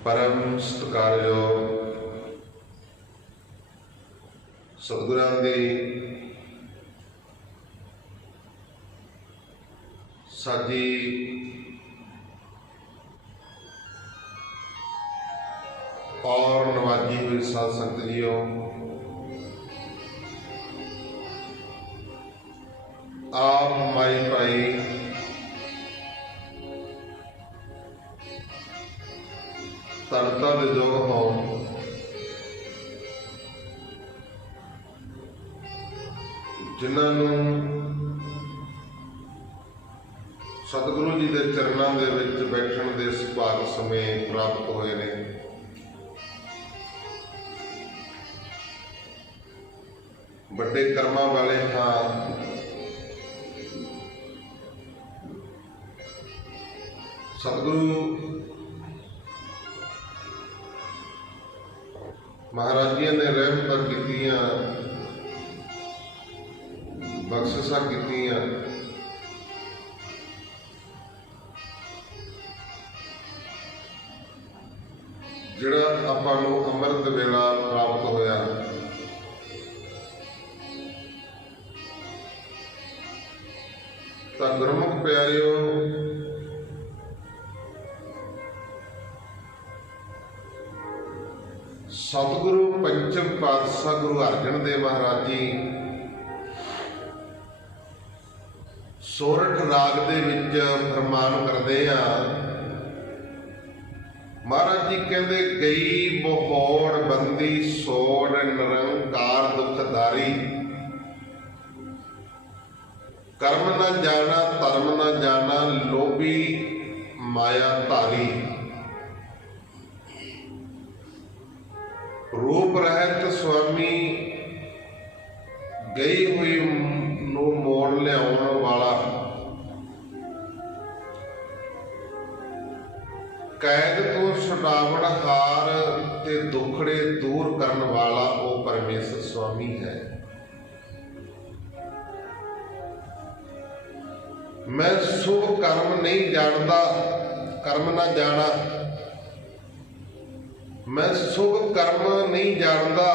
परम सत्कारयोग सतगुरां दी साजी और नवाजी हुई साध संगत जीओ, आप माई भाई तरता दे जोग हो, जिन्होंने सतगुरु जी के चरणों के विच बैठण के सुभाग समय प्राप्त होए ने। बड़े कर्मां वाले हाँ, सतगुरु महाराज जी ने रहमत कीतियां, बख्शिशा कीतियां, जिहड़ा आपां नूं अमृत वेला प्राप्त होया। तां गुरमुख प्यारिओ, सतगुरु पंचम पातशाह गुरु अर्जन देव महाराज जी सोरठ राग दे विच फरमान करदे आ। महाराज जी कहते गई बहोड़ बंदी सोड़ निरंकार दुखधारी, कर्म न जाना धर्म न जाना लोभी माया धारी, रूप रहत स्वामी गई हुई नू मोड़ लियाउण वाला, कैद तो छुड़ावण हार ते दुखड़े दूर करन वाला वो परमेश्वर स्वामी है। मैं शुभ कर्म नहीं जानता, कर्म ना जाना, मैं शुभ कर्म नहीं जानता,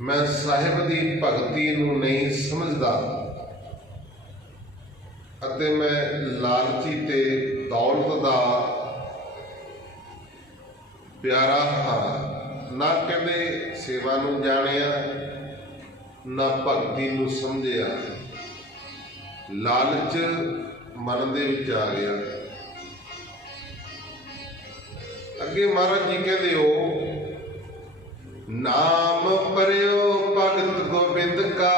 मैं साहिब दी भगती नूं नहीं समझदा, अते मैं लालची ते दौलत दा प्यारा हाँ। ना कहते सेवा नूं जाणिया, ना भगती नूं समझिया, लालच मन दे विच आ गया। अगे महाराज जी कहते हो, नाम परियो भगत गोबिंद का,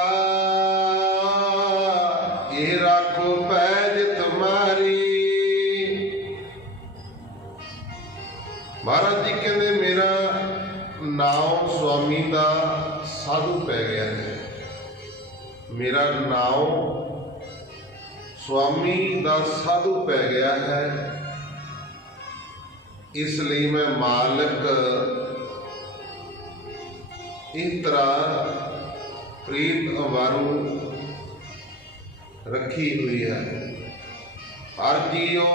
ये राखो पैज तुम्हारी। महाराज जी कहते मेरा नाम स्वामी का साधु पै गया है, मेरा नाम स्वामी का साधु पै गया है, इसलिए मैं मालिक इस तरह प्रीत अवारू रखी हुई है। अर्जियो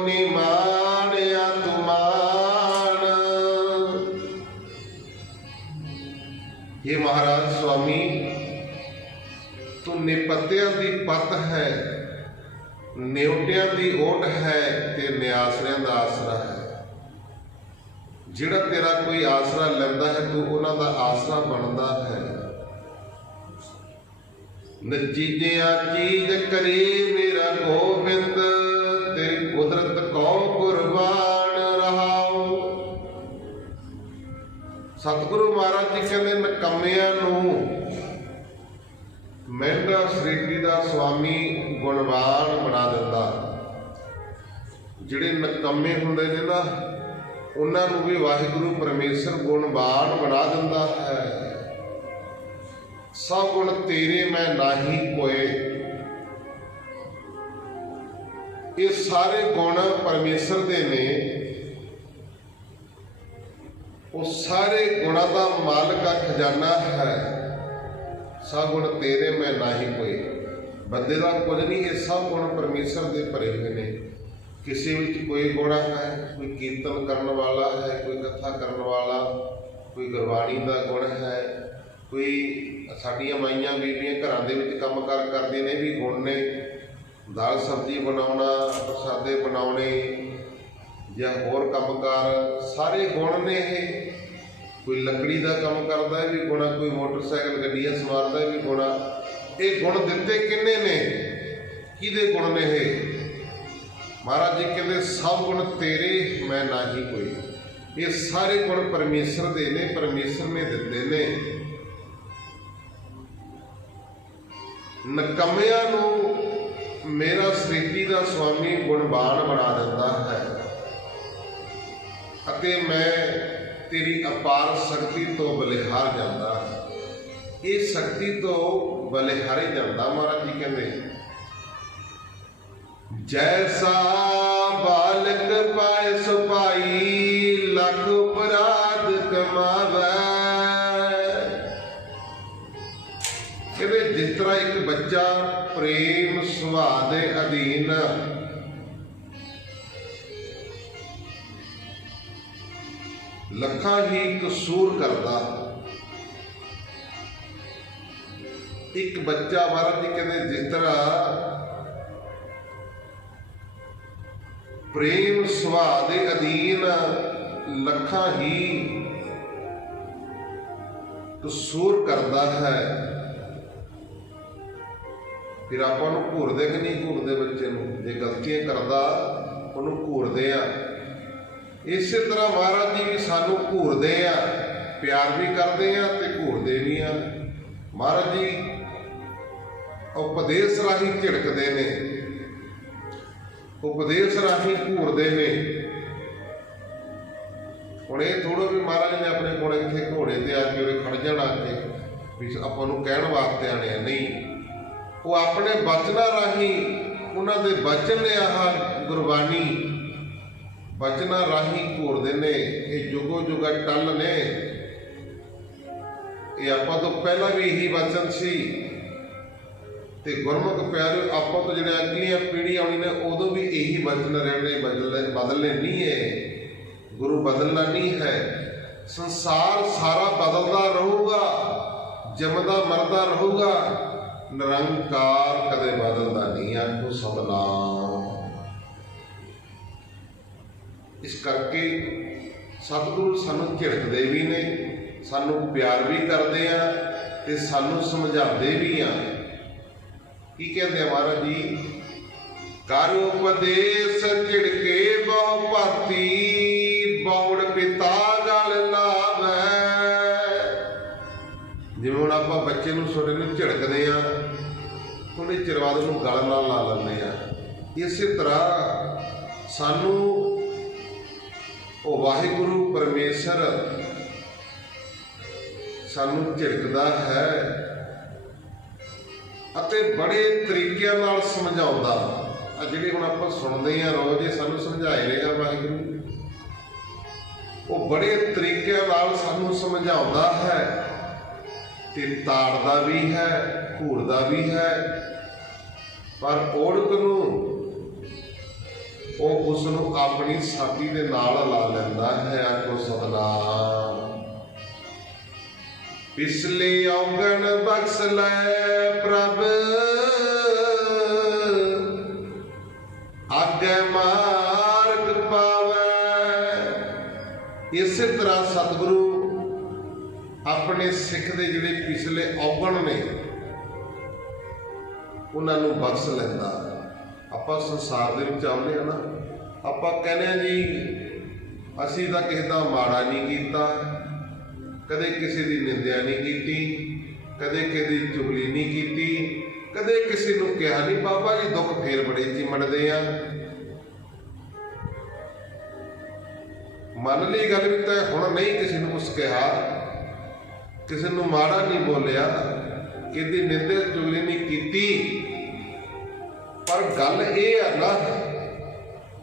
निमाणया तुमान, ये महाराज स्वामी तू निपत्तियां दी पत है, न्योटियां दी ओट है ते न्यासरियां दा आसरा है। जिहड़ा तेरा कोई आसरा लैंदा है तू उन्हां दा आसरा बनदा है। नचीजिया चीज करी मेरा गोबिंद, तेरी कुदरत को कुर्बान रहाओ। सतगुरु महाराज जी कहते नकम्मियां नूं महिंद्रा सरीरी दा स्वामी गुणवान बना दिंदा। जिहड़े नकम्मे हुंदे ने ना उन्होंने भी वाहिगुरु परमेश्वर गुणवान बना दिंदा है। सब गुण तेरे मैं नाही कोए, ये सारे गुण परमेश्वर दे ने, वो सारे गुणों का मालिक का खजाना है। सब गुण तेरे मैं नाही कोई, बंदे का कुछ नहीं, ये सब गुण परमेश्वर दे भरे हुए ने। किसी विच कोई गुण है, कोई कीर्तन करने वाला है, कोई कथा करने वाला, कोई गुरबाणी का गुण है, कोई साडियां माइयां बीबियां घरां दे विच काम कार करदियां ने भी गुण ने। दाल सब्जी बनाउणा, प्रसादे बनाउणे या होर कामकार सारे गुण ने। ये कोई लकड़ी का काम करता है भी गुण, कोई मोटरसाइकिल गड्डियां सवारदा भी गुण। ये गुण दिते किन्ने ने, किहदे गुण ने ये? महाराज जी कहते सब गुण तेरे मैं ना ही कोई। ये सारे गुण परमेश्वर दे ने, परमेश्वर ने दिते ने। नकमियां नूं मेरा सृष्टि का स्वामी गुणवान बना दिंदा है अते मैं तेरी अपार शक्ति तो बलिहार जाता। ये शक्ति तो बलिहारे जाता। महाराज जी कहते जैसा बालक पाए सुपाई, लख अपराध कमावे। कहते जिस तरह एक बच्चा प्रेम सुभाव के अधीन लखा ही कसूर करता। एक बच्चा महाराज जी कहते जिस तरह प्रेम सुभाव के अधीन लखा ही कसूर करता है, फिर आप घूरते कि नहीं घूरते बच्चे नूं? जे गलतियां करता उन्होंने घूरते आ। इस तरह महाराज जी भी सानू घूरते आ, प्यार भी करते हैं ते घूरते भी आ। महाराज जी उपदेश राही झिड़कते ने, उपदेश राही घूरते ने। हुण ये थोड़ा भी महाराज ने अपने कोल इत्थे घोड़े ते आके उरे खड़ जाना के भी आपां नूं कहण वास्ते आने नहीं। वो अपने बचना राही उन्हां दे बचन ने आह गुरबाणी बचना राही घूरते ने। ये जुगो जुगा टल ने। ये आपां तो पहला भी यही वचन सी ते गुरमुख प्यारे आपां तो जिहड़े अगलियां पीढ़ी आउणी ने उदों भी यही वचन रहने, बदलने नहीं है। गुरु बदलना नहीं है। संसार सारा बदलता रहूगा, जमदा मरदा रहूगा, निरंकार कदे बदलता नहीं। आखो सतनाम। इस करके सतगुरु सानू झिड़कदे भी ने, सानू प्यार भी करते हैं ते सानू समझाते भी हैं। की कहते हैं महाराज जी? कर उपदेश झिड़के बहु भाती, बौड़ पिता गल लावै। जिवें हुण आपां बच्चे नूं छोटे नूं झिड़कदे आ, थोड़े चिर बाद उहनूं गल नाल ला लैंदे आ। इस तरह सानू ਉਹ ਵਾਹਿਗੁਰੂ परमेश्वर सानू झिड़कदा है अते बड़े तरीक़े नाल समझाउंदा। जिहड़े हुण आपां सुणदे हां रोज़ ये सानू समझाए रहेगा वाहिगुरू, वो बड़े तरीक़े नाल सानू समझाउंदा है ते ताड़दा भी है, घूरदा भी है। पर ओढ़क नूं वो उसनूं अपनी छाती दे नाल ला लैंदा है। आखो सतनाम। पिछले औगण बख्श लै प्रभ, आगे मार्ग पावै। इस तरह सतगुरु अपने सिख दे जिहड़े पिछले औगण ने उन्हां नूं बख्श लैंदा। आपां संसार दे विच आउंदे आ ना, आपां कहने जी असीं तां किसे दा माड़ा नहीं कीता, कदे किसी की निंदिया नहीं की, कदे किसी की चुगली नहीं की, कदे किसी नूं कहा नहीं बाबा जी दुख फेर बड़े चिमड़दे आ। मन ली गल भी तो हुण नहीं किसी नूं कुछ कहा, किसी नूं माड़ा नहीं बोलिया, किसी निंदे चुगली नहीं की। पर गल ये है ना,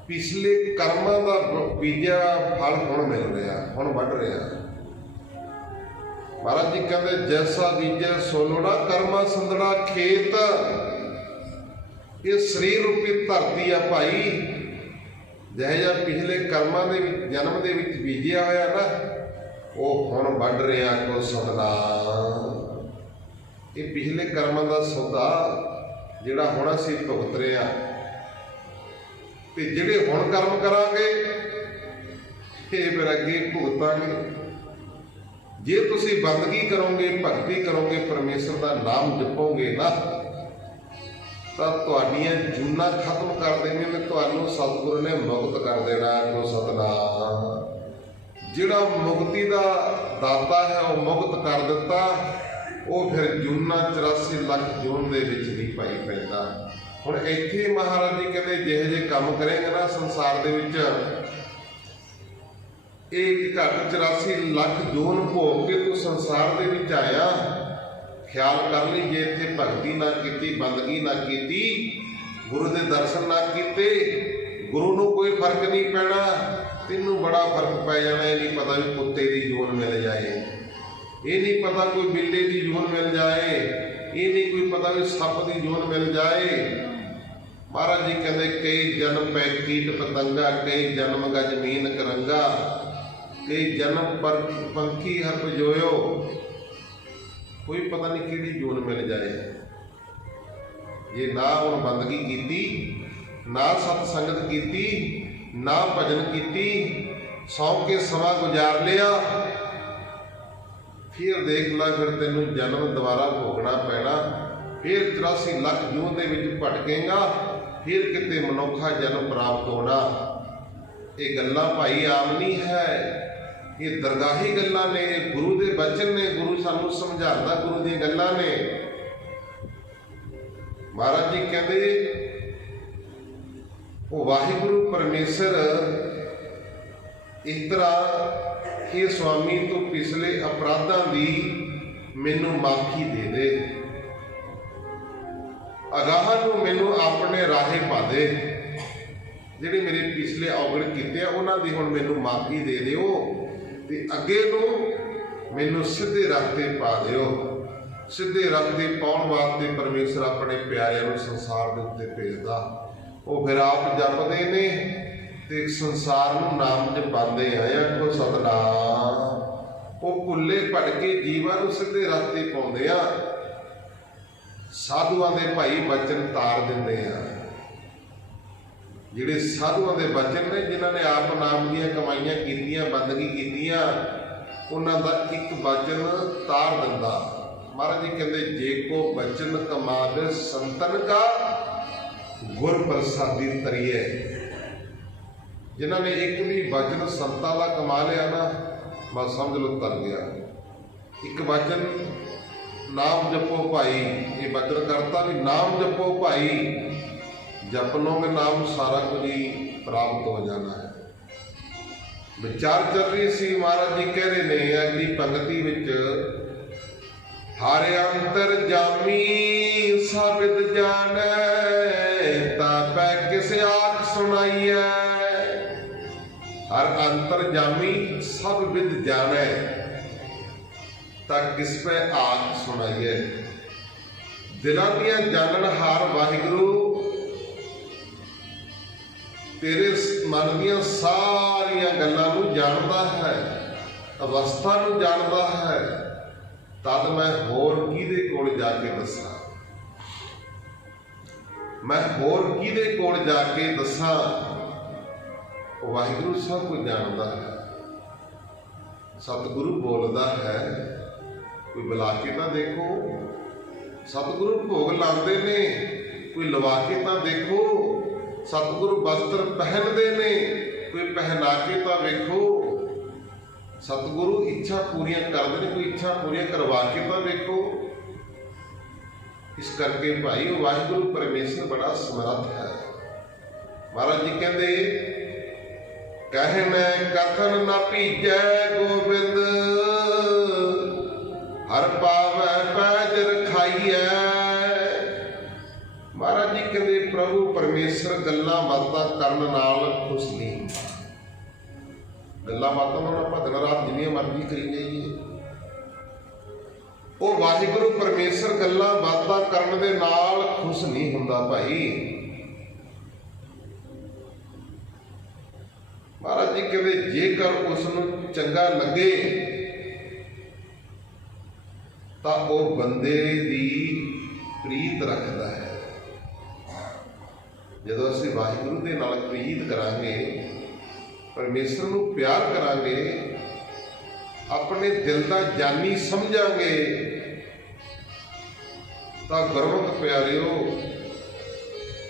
पिछले कर्मां दा बीजा फल हुण मिल रहा, हुण वध रहा। महाराज जी कहते जैसा बीजे सोलोड़ा कर्मा संदड़ा खेत। ये शरीर रूपी धरती आ भाई, ਜਿਹੋ ਜਿਹਾ ਪਿਛਲੇ ਕਰਮਾਂ ਦੇ ਵਿੱਚ ਜਨਮ ਦੇ ਵਿੱਚ ਬੀਜਿਆ ਹੋਇਆ ਨਾ, ਉਹ ਹੁਣ ਵੱਢ ਰਿਹਾ ਕੋ ਸਤਨਾਮ। ਇਹ ਪਿਛਲੇ ਕਰਮਾਂ ਦਾ ਸੌਦਾ ਜਿਹੜਾ ਹੁਣ ਅਸੀਂ ਭੁਗਤ ਰਹੇ ਹਾਂ, ਤੇ ਜਿਹੜੇ ਹੁਣ ਕਰਮ ਕਰਾਂਗੇ ਇਹ ਫਿਰ ਅੱਗੇ ਭੁਗਤਾਂਗੇ। ਜੇ ਤੁਸੀਂ ਬੰਦਗੀ ਕਰੋਗੇ, ਭਗਤੀ ਕਰੋਗੇ, ਪਰਮੇਸ਼ਰ ਦਾ ਨਾਮ ਜਪੋਗੇ ਨਾ, ਤਾਂ ਤੁਹਾਡੀਆਂ ਜੂਨਾਂ ਖਤਮ ਕਰ ਦੇਣੀਆਂ ਨੇ, ਤੁਹਾਨੂੰ ਸਤਿਗੁਰੂ ਨੇ ਮੁਕਤ ਕਰ ਦੇਣਾ ਕੋ ਸਤਨਾਮ। ਜਿਹੜਾ ਮੁਕਤੀ ਦਾ ਦਾਤਾ ਹੈ ਉਹ ਮੁਕਤ ਕਰ ਦਿੱਤਾ, ਉਹ ਫਿਰ ਜੂਨਾਂ 84 ਲੱਖ ਜੂਨ ਦੇ ਵਿੱਚ ਨਹੀਂ ਪਾਈ ਪੈਂਦਾ। ਹੁਣ ਇੱਥੇ ਮਹਾਰਾਜ ਜੀ ਕਹਿੰਦੇ ਜਿਹੇ ਜਿਹੇ ਕੰਮ ਕਰੇਗਾ ਨਾ ਸੰਸਾਰ ਦੇ ਵਿੱਚ, ਇਹ ਘੱਟ 84 ਲੱਖ ਜੂਨ ਭੋਗ ਕੇ ਤੂੰ ਸੰਸਾਰ ਦੇ ਵਿੱਚ ਆਇਆ। ਖਿਆਲ ਕਰ ਲਈ, ਜੇ ਇੱਥੇ ਭਗਤੀ ਨਾ ਕੀਤੀ, ਬੰਦਗੀ ਨਾ ਕੀਤੀ, ਗੁਰੂ ਦੇ ਦਰਸ਼ਨ ਨਾ ਕੀਤੇ, ਗੁਰੂ ਨੂੰ ਕੋਈ ਫਰਕ ਨਹੀਂ ਪੈਣਾ, ਤੈਨੂੰ ਬੜਾ ਫਰਕ ਪੈ ਜਾਣਾ। ਇਹ ਨਹੀਂ ਪਤਾ ਵੀ ਕੁੱਤੇ ਦੀ ਜੂਨ ਮਿਲ ਜਾਏ, ਇਹ ਨਹੀਂ ਪਤਾ ਕੋਈ ਬਿੱਲੇ ਦੀ ਜੂਨ ਮਿਲ ਜਾਏ, ਇਹ ਨਹੀਂ ਕੋਈ ਪਤਾ ਵੀ ਸੱਪ ਦੀ ਜੂਨ ਮਿਲ ਜਾਏ। ਮਹਾਰਾਜ ਜੀ ਕਹਿੰਦੇ ਕਈ ਜਨਮ ਪੈ ਕੀਟ ਪਤੰਗਾ, ਕਈ ਜਨਮ ਗਾ ਜ਼ਮੀਨ ਕਰੰਗਾ, ਕਈ ਜਨਮ ਪਰ ਪੰਖੀ ਹਰ ਜੋਇਓ। ਕੋਈ ਪਤਾ ਨਹੀਂ ਕਿਹੜੀ ਜੂਨ ਮਿਲ ਜਾਏ। ਜੇ ਨਾ ਹੁਣ ਬੰਦਗੀ ਕੀਤੀ, ਨਾ ਸਤ ਸੰਗਤ ਕੀਤੀ, ਨਾ ਭਜਨ ਕੀਤੀ, ਸੌਂ ਕੇ ਸਮਾਂ ਗੁਜ਼ਾਰ ਲਿਆ, ਫਿਰ ਦੇਖ ਲੈ, ਫਿਰ ਤੈਨੂੰ ਜਨਮ ਦੁਬਾਰਾ ਭੋਗਣਾ ਪੈਣਾ। ਫਿਰ 84 ਲੱਖ ਜੂਨ ਦੇ ਵਿੱਚ ਭਟਕੇਗਾ, ਫਿਰ ਕਿਤੇ ਮਨੁੱਖਾ ਜਨਮ ਪ੍ਰਾਪਤ ਹੋਣਾ। ਇਹ ਗੱਲਾਂ ਭਾਈ ਆਮ ਨਹੀਂ ਹੈ, ਇਹ ਦਰਗਾਹੀ ਗੱਲਾਂ ਨੇ, ਇਹ ਗੁਰੂ ਦੇ ਬਚਨ ਨੇ, ਗੁਰੂ ਸਾਨੂੰ ਸਮਝਾਉਂਦਾ, ਗੁਰੂ ਦੀਆਂ ਗੱਲਾਂ ਨੇ। ਮਹਾਰਾਜ ਜੀ ਕਹਿੰਦੇ ਉਹ ਵਾਹਿਗੁਰੂ ਪਰਮੇਸ਼ਰ ਇਸ ਤਰ੍ਹਾਂ ਕਿ ਸਵਾਮੀ ਤੋਂ ਪਿਛਲੇ ਅਪਰਾਧਾਂ ਦੀ ਮੈਨੂੰ ਮਾਫੀ ਦੇ ਦੇ, ਅਗਾਹਾਂ ਨੂੰ ਮੈਨੂੰ ਆਪਣੇ ਰਾਹੇ ਪਾ ਦੇ। ਜਿਹੜੇ ਮੇਰੇ ਪਿਛਲੇ ਔਗਣ ਕੀਤੇ ਆ ਉਹਨਾਂ ਦੀ ਹੁਣ ਮੈਨੂੰ ਮਾਫੀ ਦੇ ਦਿਓ, ਤੇ ਅੱਗੇ ਨੂੰ ਮੈਨੂੰ ਸਿੱਧੇ ਰਸਤੇ ਪਾ ਦਿਓ। ਸਿੱਧੇ ਰਸਤੇ ਪਾਉਣ ਵਾਸਤੇ ਪਰਮੇਸ਼ਰ ਆਪਣੇ ਪਿਆਰਿਆਂ ਨੂੰ ਸੰਸਾਰ ਦੇ ਉੱਤੇ ਭੇਜਦਾ। ਉਹ ਫਿਰ ਆਪ ਜਪਦੇ ਨੇ ਤੇ ਸੰਸਾਰ ਨੂੰ ਨਾਮ ਜਪਾਉਂਦੇ ਆਏ। ਆਖੋ ਸਤਨਾਮ। ਉਹ ਭੁੱਲੇ ਭਟਕੇ ਜੀਵਾਂ ਨੂੰ ਸਿੱਧੇ ਰਸਤੇ ਪਾਉਂਦੇ ਆ। ਸਾਧੂਆਂ ਦੇ ਭਾਈ ਬਚਨ ਤਾਰ ਦਿੰਦੇ ਆ। ਜਿਹੜੇ ਸਾਧੂਆਂ ਦੇ ਬਚਨ ਨੇ, ਜਿਨ੍ਹਾਂ ਨੇ ਆਪ ਨਾਮ ਦੀਆਂ ਕਮਾਈਆਂ ਕੀਤੀਆਂ, ਬੰਦਗੀ ਕੀਤੀਆਂ, ਉਹਨਾਂ ਦਾ ਇੱਕ ਬਚਨ ਤਾਰ ਦਿੰਦਾ। ਮਹਾਰਾਜ ਜੀ ਕਹਿੰਦੇ ਜੇ ਕੋ ਬਚਨ ਕਮਾਵੇ ਸੰਤਨ ਕਾ, ਗੁਰ ਪ੍ਰਸਾਦੀ ਤਰੀਏ। ਜਿਨ੍ਹਾਂ ਨੇ ਇੱਕ ਵੀ ਬਚਨ ਸੰਤਾਂ ਦਾ ਕਮਾ ਲਿਆ ਨਾ, ਬਸ ਸਮਝ ਲਓ ਤਰ ਗਿਆ। ਇੱਕ ਬਚਨ ਨਾਮ ਜਪੋ ਭਾਈ, ਇਹ ਬਚਨ ਕਰਤਾ ਵੀ ਨਾਮ ਜਪੋ ਭਾਈ, ਜਪ ਲਓਗੇ ਨਾਮ ਸਾਰਾ ਕੁਝ ਹੀ ਪ੍ਰਾਪਤ ਹੋ ਜਾਣਾ ਹੈ। ਵਿਚਾਰ ਚੱਲ ਰਹੀ ਸੀ, ਮਹਾਰਾਜ ਜੀ ਕਹਿ ਰਹੇ ਨੇ ਅਗਲੀ ਪੰਗਤੀ ਵਿੱਚ, ਹਰ ਅੰਤਰ ਜਾਮੀ ਸਾਬਿਤ ਜਾਣੈ, ਤਾਪੈ ਕਿਸ ਆਖ ਸੁਣਾਈਐ। ਹਰ ਅੰਤਰ ਜਾਮੀ ਸਭ ਵਿਦ ਜਾਣੈ, ਤਾਂ ਕਿਸ ਪੈ ਆਖ ਸੁਣਾਈਐ। ਦਿਲਾਂ ਦੀਆਂ ਜਾਣਨ ਹਾਰ ਵਾਹਿਗੁਰੂ ਤੇਰੇ ਮਨ ਦੀਆਂ ਸਾਰੀਆਂ ਗੱਲਾਂ ਨੂੰ ਜਾਣਦਾ ਹੈ, ਅਵਸਥਾ ਨੂੰ ਜਾਣਦਾ ਹੈ। ਤਦ ਮੈਂ ਹੋਰ ਕਿਹਦੇ ਕੋਲ ਜਾ ਕੇ ਦੱਸਾਂ, ਮੈਂ ਹੋਰ ਕਿਹਦੇ ਕੋਲ ਜਾ ਕੇ ਦੱਸਾਂ। ਵਾਹਿਗੁਰੂ ਸਭ ਕੁਝ ਜਾਣਦਾ ਹੈ। ਸਤਿਗੁਰੂ ਬੋਲਦਾ ਹੈ, ਕੋਈ ਬੁਲਾ ਕੇ ਤਾਂ ਦੇਖੋ। ਸਤਿਗੁਰੂ ਭੋਗ ਲਾਉਂਦੇ ਨੇ, ਕੋਈ ਲਵਾ ਕੇ ਤਾਂ ਦੇਖੋ। ਸਤਿਗੁਰੂ ਵਸਤਰ ਪਹਿਨਦੇ ਨੇ, ਕੋਈ ਪਹਿਨਾ ਕੇ ਤਾਂ ਵੇਖੋ। ਸਤਿਗੁਰੂ ਇੱਛਾ ਪੂਰੀਆਂ ਕਰਦੇ ਨੇ, ਕੋਈ ਇੱਛਾ ਪੂਰੀਆਂ ਕਰਵਾ ਕੇ ਤਾਂ ਵੇਖੋ। ਇਸ ਕਰਕੇ ਭਾਈ ਉਹ ਵਾਹਿਗੁਰੂ ਪਰਮੇਸ਼ਰ ਬੜਾ ਸਮਰੱਥ ਹੈ। ਮਹਾਰਾਜ ਜੀ ਕਹਿੰਦੇ ਕਹਿਣਾ ਕਥਨ ਨਾ ਭੀਜੈ ਗੋਬਿੰਦ, ਹਰ ਪਾਵੈ ਪੈਜ ਰਖਾਈਐ। ਮਹਾਰਾਜ ਜੀ ਕਹਿੰਦੇ ਪ੍ਰਭੂ ਪਰਮੇਸ਼ਰ ਗੱਲਾਂ ਬਾਤਾਂ ਕਰਨ ਨਾਲ ਖੁਸ਼ ਨਹੀਂ। ਗੱਲਾਂ ਬਾਤਾਂ ਨਾਲ ਆਪਾਂ ਦਿਨ ਰਾਤ ਜਿੰਨੀਆਂ ਮਰਜ਼ੀ ਕਰੀ ਜਾਈਏ, ਉਹ ਵਾਹਿਗੁਰੂ ਪਰਮੇਸ਼ਰ ਗੱਲਾਂ ਬਾਤਾਂ ਕਰਨ ਦੇ ਨਾਲ ਖੁਸ਼ ਨਹੀਂ ਹੁੰਦਾ ਭਾਈ। महाराज जी कहते जेकर उसनूं चंगा लगे तो वह बंदे दी प्रीत रखता है। जदों असीं वाहिगुरू दे नाल प्रीत करांगे, परमेश्वर नूं प्यार करांगे, अपने दिल का जानी समझांगे, तो गुरमुख प्यारिओ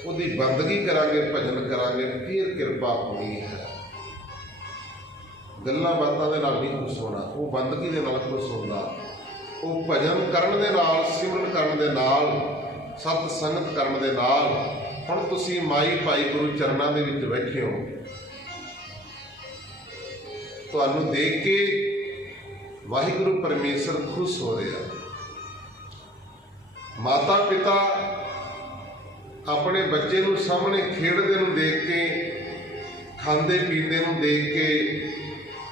उहदी बंदगी करांगे, भजन करांगे, फिर किरपा होनी है। गल्लां बातां दे नाल नहीं खुश होना, वो बंदगी दे नाल खुश होंदा। वो भजन करन दे नाल, सिमरन करन दे नाल, सत संगत करन दे नाल। हुण तुसीं माई भाई गुरु चरनां दे विच बैठे हो, तुहानूं देख के वाहिगुरू परमेश्वर खुश हो रहा। माता पिता अपने बच्चे नूं सामने खेडदे नूं देख के, खांदे पींदे नूं देख के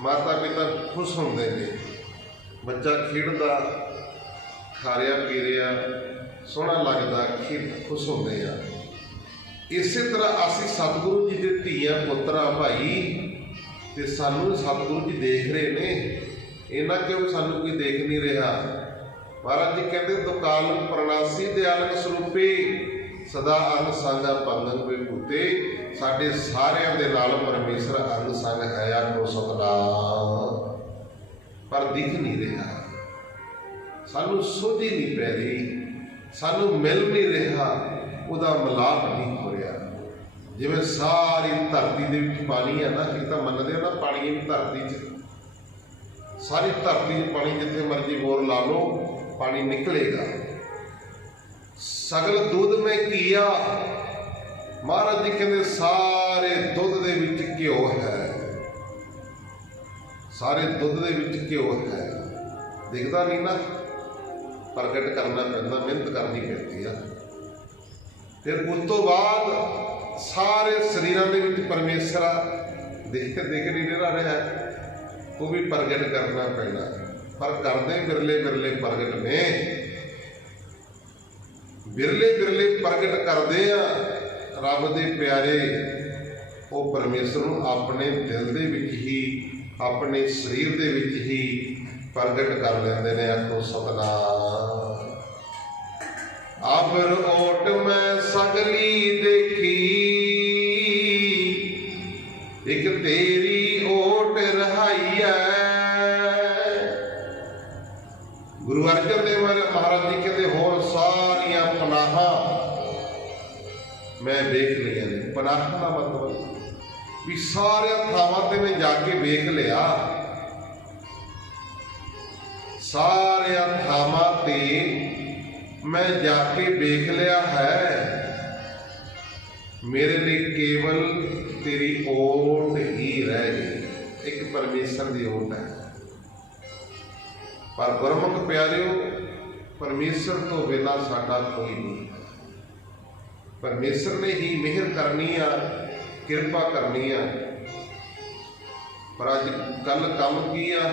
माता पिता खुश होंदे ने। बच्चा खेडदा, खा रिहा पी रिहा, सोहना लगदा, खुश होंदे आ। इसे तरह असीं सतगुरु जी दे धीआं पुत्तरां भाई, ते सानूं सतगुरु जी देख रहे ने। इन्ना क्यों सानूं कोई देख नहीं रहा। महाराज जी कहते दुकाल प्रणासी दयालन स्वरूपे सदा अंग संग पंगन विभूते। साडे सारियां दे नाल परमेश्वर अंग संग है, आखो सतनाम। पर दिख नहीं रहा, सानूं सोझी नहीं पै रही, सानूं मिल नहीं रहा, उहदा मिलाप नहीं हो रहा। जिवें सारी धरती दे विच पानी है ना, ये तो मनदे ना पानी भी धरती च, सारी धरती पानी जिथे मर्जी बोर ला लो पानी निकलेगा। सगल दूध में घिया, महाराज जी कहते सारे दुध दे विच घिओ है, सारे दुध दे विच घिओ है। दिखता नहीं ना, प्रगट करना पैंदा, मेहनत करनी पैंदी है। फिर उस तो बाद सारे शरीरों के विच परमेश्वर देख नहीं रहा, वो भी प्रगट करना पैना। पर करते बिरले बिरले प्रगट ने, बिरले बिरले प्रगट करते हैं रब दे प्यारे। वो परमेश्वर नूं अपने दिल दे विच ही, अपने शरीर दे विच ही प्रगट कर लेंदे ने। आखो सतनाम। अबर ओट मैं सगली देखी, एक तेरी ओट रहाई है। गुरु अर्जन देव महाराज जी कहते होर सारिया पनाहां मैं वेख लिया ने। पनाह का मतलब भी सारे थावां ते मैं जाके वेख लिया, सारे थावां ते मैं जाके वेख लिया है। मेरे लिए केवल तेरी ओट ही रह गई। एक परमेश्वर की ओट है। पर गुरमुख प्यारिओ, परमेश्वर तो बिना साडा कोई नहीं है। परमेश्वर ने ही मेहर करनी आ, किरपा करनी आ। पर अज कल कम की आ,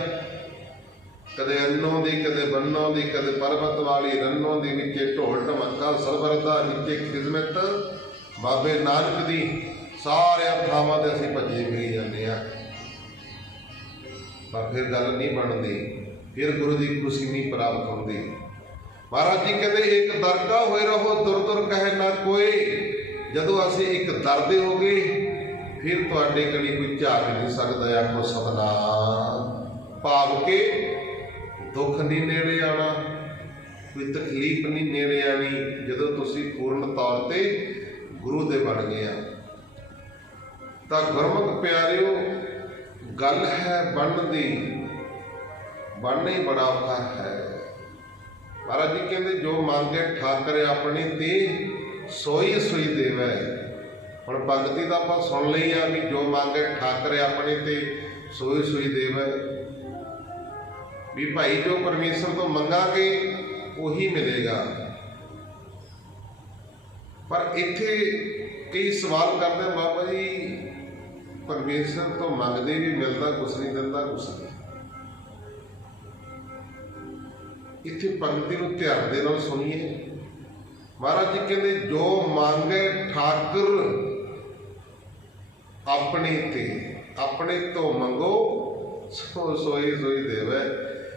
कदे अन्नों दी, कदे बन्नों दी, कदे परबत वाली रन्नों दी, विचे ढोल ढमका सरबरदा, विचे खिदमत बाबे नानक दी। सारे थावां ते असीं भजे फिरी जाने आ, पर फिर गल नहीं बनती, फिर गुरु की खुशी नहीं प्राप्त होती। महाराज जी कहते एक दरका होए रहो, दुर दुर कहे ना कोई। जदों असीं एक दरदे हो गए, फिर तुहाडे कड़ी कोई झाक नहीं सकता। आखो सतनाम। भाव के दुख नहीं नेड़े आना, कोई तकलीफ नहीं नेड़े आनी, जदों तुसीं पूर्ण तौर पर गुरु दे बन गए। तो गुरमुख प्यारिओ, गल है बनन दी, बनना ही बड़ा औखा है। महाराज जी कहते जो मांगे ठाकर अपने ते सोई सोई देवै। हुण भगती तो आप सुन ली आ भी जो मांगे ठाकर अपने ते सोई सोई देवै, भी भाई जो परमेश्वर तो मंगांगे वही मिलेगा। पर इत्थे कई सवाल करते हैं, बाबा जी परमेश्वर तो मंगते भी मिलता कुछ नहीं, दिता कुछ नहीं। इत्थे पंक्ति नूं ध्यान दे नाल सुनिए। महाराज जी कहते जो मांगे ठाकुर अपने ते अपने तो मंगो सोई सोई देवे।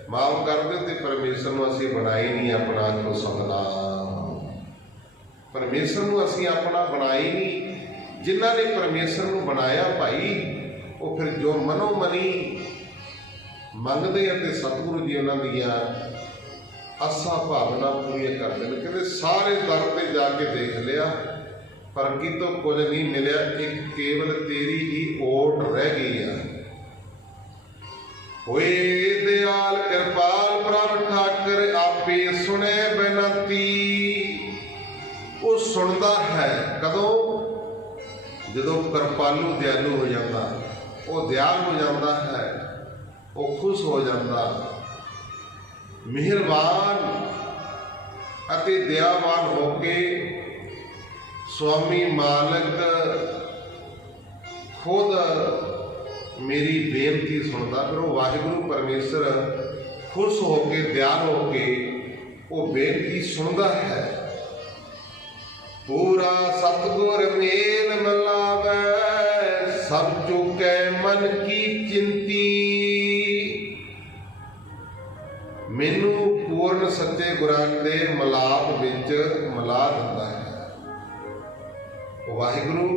माफ कर दो तो परमेश्वर को असी बना ही नहीं अपना। को सतनाम, परमेश्वर को असी अपना बना ही नहीं। जिन्हों ने परमेश्वर को बनाया भाई, वो फिर जो मनो मनी मंगते हैं सतगुरु जी उन्होंने आसा भावना पूरी करते हैं। कहते सारे दर पर जाके देख लिया पर कितों कुछ नहीं मिलिया, एक केवल तेरी ही ओट रह गई है। होए दयाल कृपाल प्रभ ठाकर आपे सुने बेनती। वो सुनता है कदों, जदों कृपालू दयालु हो जाता, वो दयाल हो जाता है, वो खुश हो जाता, मेहरबान अति दयावान होके स्वामी मालक खुद मेरी बेनती सुनता। फिर वो वाहिगुरु परमेश्वर खुश होके दयाल होके वो बेनती सुनता है। पूरा सतगुर मेल मिलावे, सब चुके मन की चिंती। मैनू पूर्ण सच्चे गुरां दे मिलाप विच मिला दिंदा है। वाहिगुरु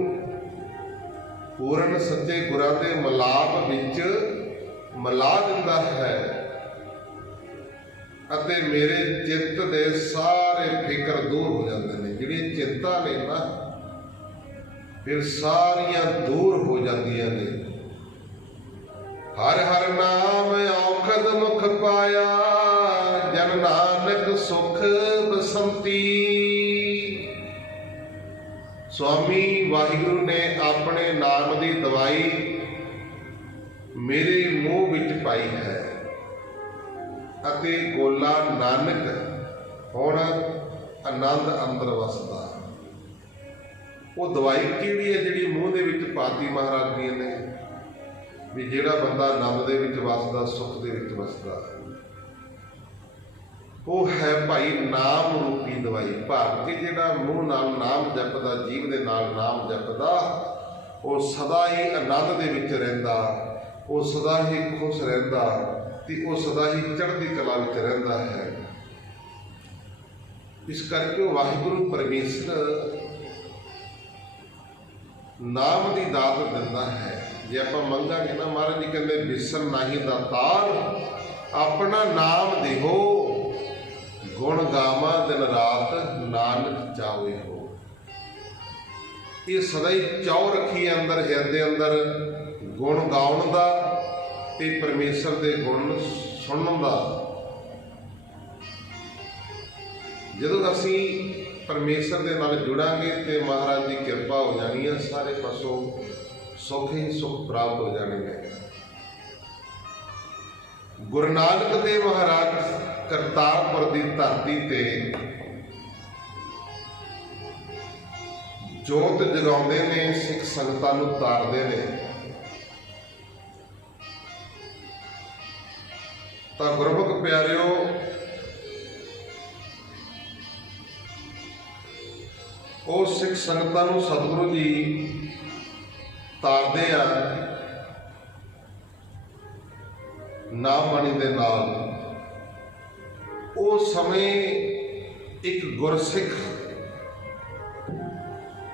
पूर्ण सच्चे गुरां दे मिलाप विच मिला दिंदा है अते मेरे चित्त दे सारे फिक्र दूर हो जाते हैं। जिहड़ी चिंता ने ना फिर सारियां दूर हो जांदियां ने। हर हर नाम औखद मुख पाया, जन नानक सुख बसंती। स्वामी वाहिगुरु ने अपने नाम की दवाई मेरे मूँह विच पाई है अते गोला नानक हुण आनंद अंदर वसदा। वो दवाई किहड़ी है जिहड़ी मूँह दे विच पाती महाराज जी ने, भी जिहड़ा बंदा आनंद दे विच वसदा, सुख दे विच वसदा, वो है भाई नाम रूपी दवाई। भारत के जिहड़ा मूँह नाल नाम जपदा, जीव दे नाल नाम जपदा, वो सदा ही आनंद दे विच रहिंदा, वो सदा ही खुश रहिंदा ते वो सदा ही चढ़दी कला विच रहिंदा है। इस करके वाहिगुरु परमेश्वर नाम की दात दिंदा है। जे आपां मंगांगे ना, महाराज जी कहंदे बिसर नाही दातार, अपना नाम देहो, गुण गावा दिन रात नानक चावे हो। ये सदा ही चाव रखी अंदर हिरदे अंदर गुण गाउण दा ते परमेश्वर दे गुण सुनन दा। जदों असीं परमेश्वर दे नाल जुड़ांगे ते महाराज की कृपा हो जानी है, सारे पासों सुख ही सुख प्राप्त हो जाने हैं। गुरु नानक देव महाराज करतारपुर की धरती ते जोत जगाउंदे ने, सिख संगतां नूं तारदे ने। तां गुरमुख प्यारिओ, ਉਹ ਸਿੱਖ ਸੰਗਤਾਂ ਨੂੰ ਸਤਿਗੁਰੂ ਜੀ ਤਾਰਦੇ ਆ ਨਾਮ ਬਾਣੀ ਦੇ ਨਾਲ। ਉਹ ਸਮੇਂ ਇੱਕ ਗੁਰਸਿੱਖ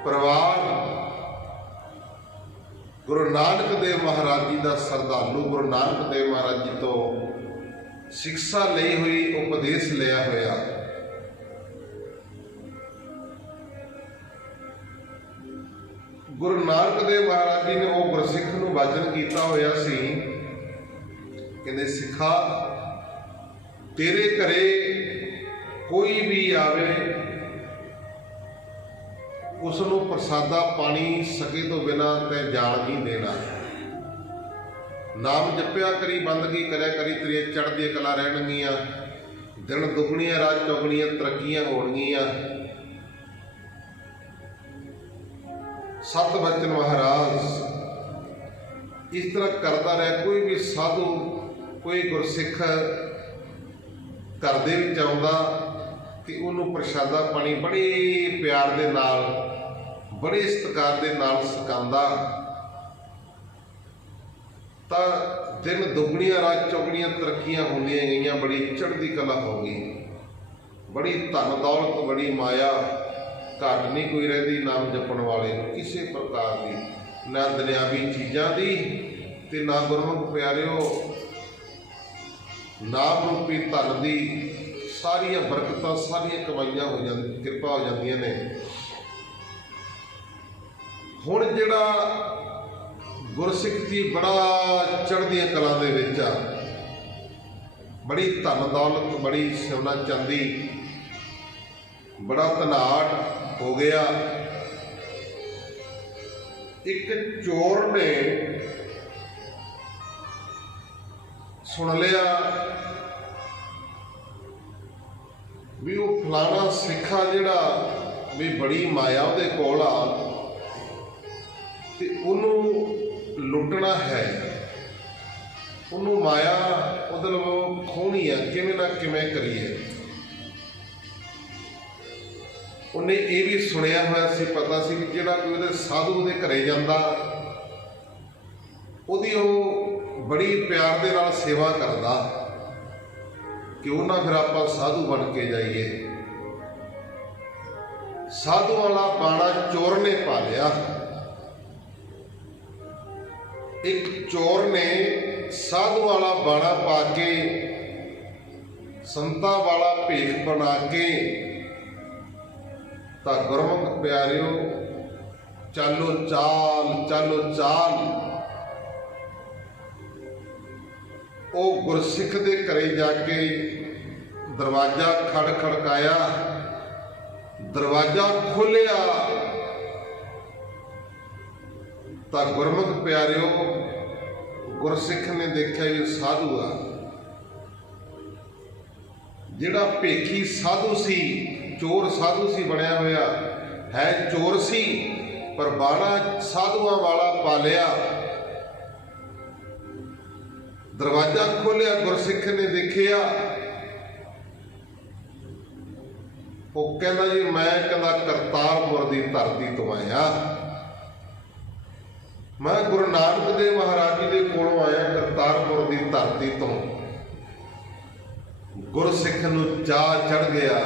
ਪਰਿਵਾਰ ਗੁਰੂ ਨਾਨਕ ਦੇਵ ਮਹਾਰਾਜ ਜੀ ਦਾ ਸਰਦਾਲੂ, ਗੁਰੂ ਨਾਨਕ ਦੇਵ ਮਹਾਰਾਜ ਜੀ ਤੋਂ ਸਿੱਖਿਆ ਲਈ ਹੋਈ, ਉਪਦੇਸ਼ ਲਿਆ ਹੋਇਆ। गुरु नानक देव महाराज जी ने वो गुरसिख नूं वचन किया होया सी, कहंदे सिखा तेरे घरे कोई भी आवे उसनूं प्रसादा पानी सके तो बिना तै जान नहीं देना। नाम जपिया करी, बंदगी करया करी, तेरी चढ़दी कला रहणगीआं, दिन दुगणियां रात चौगणियां तरक्कियां होणगीआं। सत बचन महाराज इस तरह करता रहा। कोई भी साधु, कोई गुरसिख घर दे विच आउंदा ते उहनूं प्रशादा पानी बड़े प्यार दे नाल, बड़े सत्कार दे नाल छकांदा। ਤਾਂ ਦਿਨ ਦੁੱਗਣੀਆਂ ਰਾਤ ਚੌਗਣੀਆਂ ਤਰੱਕੀਆਂ ਹੁੰਦੀਆਂ ਗਈਆਂ, ਬੜੀ ਚੜ੍ਹਦੀ ਕਲਾ ਹੋ ਗਈ, ਬੜੀ ਧਨ ਦੌਲਤ, ਬੜੀ ਮਾਇਆ, ਘਾਟ ਨਹੀਂ ਕੋਈ ਰਹਿੰਦੀ ਨਾਮ ਜਪਣ ਵਾਲੇ ਨੂੰ ਕਿਸੇ ਪ੍ਰਕਾਰ ਦੀ, ਨਾ ਦੁਨਿਆਵੀ ਚੀਜ਼ਾਂ ਦੀ ਤੇ ਨਾ ਗੁਰਮੁਖ ਪਿਆਰਿਓ ਨਾਮ ਰੂਪੀ ਧਨ ਦੀ। ਸਾਰੀਆਂ ਬਰਕਤਾਂ, ਸਾਰੀਆਂ ਕਮਾਈਆਂ ਹੋ ਜਾਂਦੀਆਂ, ਕਿਰਪਾ ਹੋ ਜਾਂਦੀਆਂ ਨੇ। ਹੁਣ ਜਿਹੜਾ ਗੁਰਸਿੱਖ ਜੀ ਬੜਾ ਚੜ੍ਹਦੀਆਂ ਕਲਾਂ ਦੇ ਵਿੱਚ ਆ, ਬੜੀ ਧਨ ਦੌਲਤ, ਬੜੀ ਸੋਨਾ ਚਾਂਦੀ, ਬੜਾ ਧਨਾਟ ਹੋ ਗਿਆ। ਇੱਕ ਚੋਰ ਨੇ ਸੁਣ ਲਿਆ ਵੀ ਉਹ ਫਲਾਣਾ ਸਿੱਖਾ ਜਿਹੜਾ ਵੀ ਬੜੀ ਮਾਇਆ ਉਹਦੇ ਕੋਲ ਆ ਤੇ ਉਹਨੂੰ ਲੁੱਟਣਾ ਹੈ, ਉਹਨੂੰ ਮਾਇਆ ਉਹਦੇ ਵੱਲੋਂ ਖੋਹਣੀ ਆ, ਕਿਵੇਂ ਨਾ ਕਿਵੇਂ ਕਰੀਏ। ਉਹਨੇ ਇਹ ਵੀ ਸੁਣਿਆ ਹੋਇਆ ਸੀ, ਪਤਾ ਸੀ ਵੀ ਜਿਹੜਾ ਕੋਈ ਉਹਦੇ ਸਾਧੂ ਉਹਦੇ ਘਰੇ ਜਾਂਦਾ ਉਹਦੀ ਉਹ ਬੜੀ ਪਿਆਰ ਦੇ ਨਾਲ ਸੇਵਾ ਕਰਦਾ, ਕਿਉਂ ਨਾ ਫਿਰ ਆਪਾਂ ਸਾਧੂ ਬਣ ਕੇ ਜਾਈਏ। ਸਾਧੂ ਵਾਲਾ ਬਾਣਾ ਚੋਰ ਨੇ ਪਾ ਲਿਆ। ਇੱਕ ਚੋਰ ਨੇ ਸਾਧੂ ਵਾਲਾ ਬਾਣਾ ਪਾ ਕੇ, ਸੰਤਾਂ ਵਾਲਾ ਭੇਖ ਬਣਾ ਕੇ, ਤਾਂ ਗੁਰਮੁਖ ਪਿਆਰਿਓ ਚਾਲੋ ਚਾਲ, ਚਾਲੋ ਚਾਲ ਉਹ ਗੁਰਸਿੱਖ ਦੇ ਘਰੇ ਜਾ ਕੇ ਦਰਵਾਜ਼ਾ ਖੜਕਾਇਆ, ਦਰਵਾਜ਼ਾ ਖੋਲ੍ਹਿਆ ਤਾਂ ਗੁਰਮੁਖ ਪਿਆਰਿਓ ਗੁਰਸਿੱਖ ਨੇ ਦੇਖਿਆ ਵੀ ਸਾਧੂ ਆ। ਜਿਹੜਾ ਭੇਖੀ ਸਾਧੂ ਸੀ, ਚੋਰ ਸਾਧੂ ਸੀ ਬਣਿਆ ਹੋਇਆ, ਹੈ ਚੋਰ ਸੀ ਪਰ ਬਾਣਾ ਸਾਧੂਆਂ ਵਾਲਾ ਪਾ ਲਿਆ। ਦਰਵਾਜ਼ਾ ਖੋਲ੍ਹਿਆ, ਗੁਰਸਿੱਖ ਨੇ ਦੇਖਿਆ, ਉਹ ਕਹਿੰਦਾ ਜੀ ਮੈਂ ਕਰਤਾਰਪੁਰ ਦੀ ਧਰਤੀ ਤੋਂ ਆਇਆ, ਮੈਂ ਗੁਰੂ ਨਾਨਕ ਦੇਵ ਮਹਾਰਾਜ ਜੀ ਦੇ ਕੋਲੋਂ ਆਇਆ, ਕਰਤਾਰਪੁਰ ਦੀ ਧਰਤੀ ਤੋਂ। ਗੁਰਸਿੱਖ ਨੂੰ ਚਾਅ ਚੜ੍ਹ ਗਿਆ।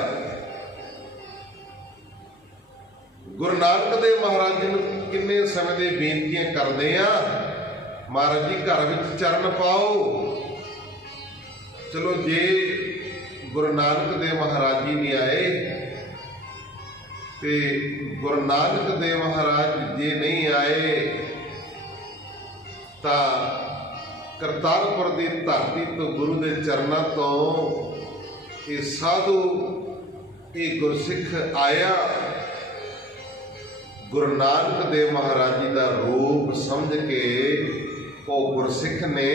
ਗੁਰੂ ਨਾਨਕ ਦੇਵ ਮਹਾਰਾਜ ਜੀ ਨੂੰ ਕਿੰਨੇ ਸਮੇਂ ਦੇ ਬੇਨਤੀਆਂ ਕਰਦੇ ਆ, ਮਹਾਰਾਜ ਜੀ ਘਰ ਵਿੱਚ ਚਰਨ ਪਾਓ। ਚਲੋ ਜੇ ਗੁਰੂ ਨਾਨਕ ਦੇਵ ਮਹਾਰਾਜ ਜੀ ਨਹੀਂ ਆਏ ਤੇ ਗੁਰੂ ਨਾਨਕ ਦੇਵ ਮਹਾਰਾਜ ਜੇ ਨਹੀਂ ਆਏ ਤਾਂ ਕਰਤਾਰਪੁਰ ਦੀ ਧਰਤੀ ਤੋਂ, ਗੁਰੂ ਦੇ ਚਰਨਾਂ ਤੋਂ ਇਹ ਸਾਧੂ, ਇਹ ਗੁਰਸਿੱਖ ਆਇਆ। ਗੁਰੂ ਨਾਨਕ ਦੇਵ ਮਹਾਰਾਜ ਜੀ ਦਾ ਰੂਪ ਸਮਝ ਕੇ ਉਹ ਗੁਰਸਿੱਖ ਨੇ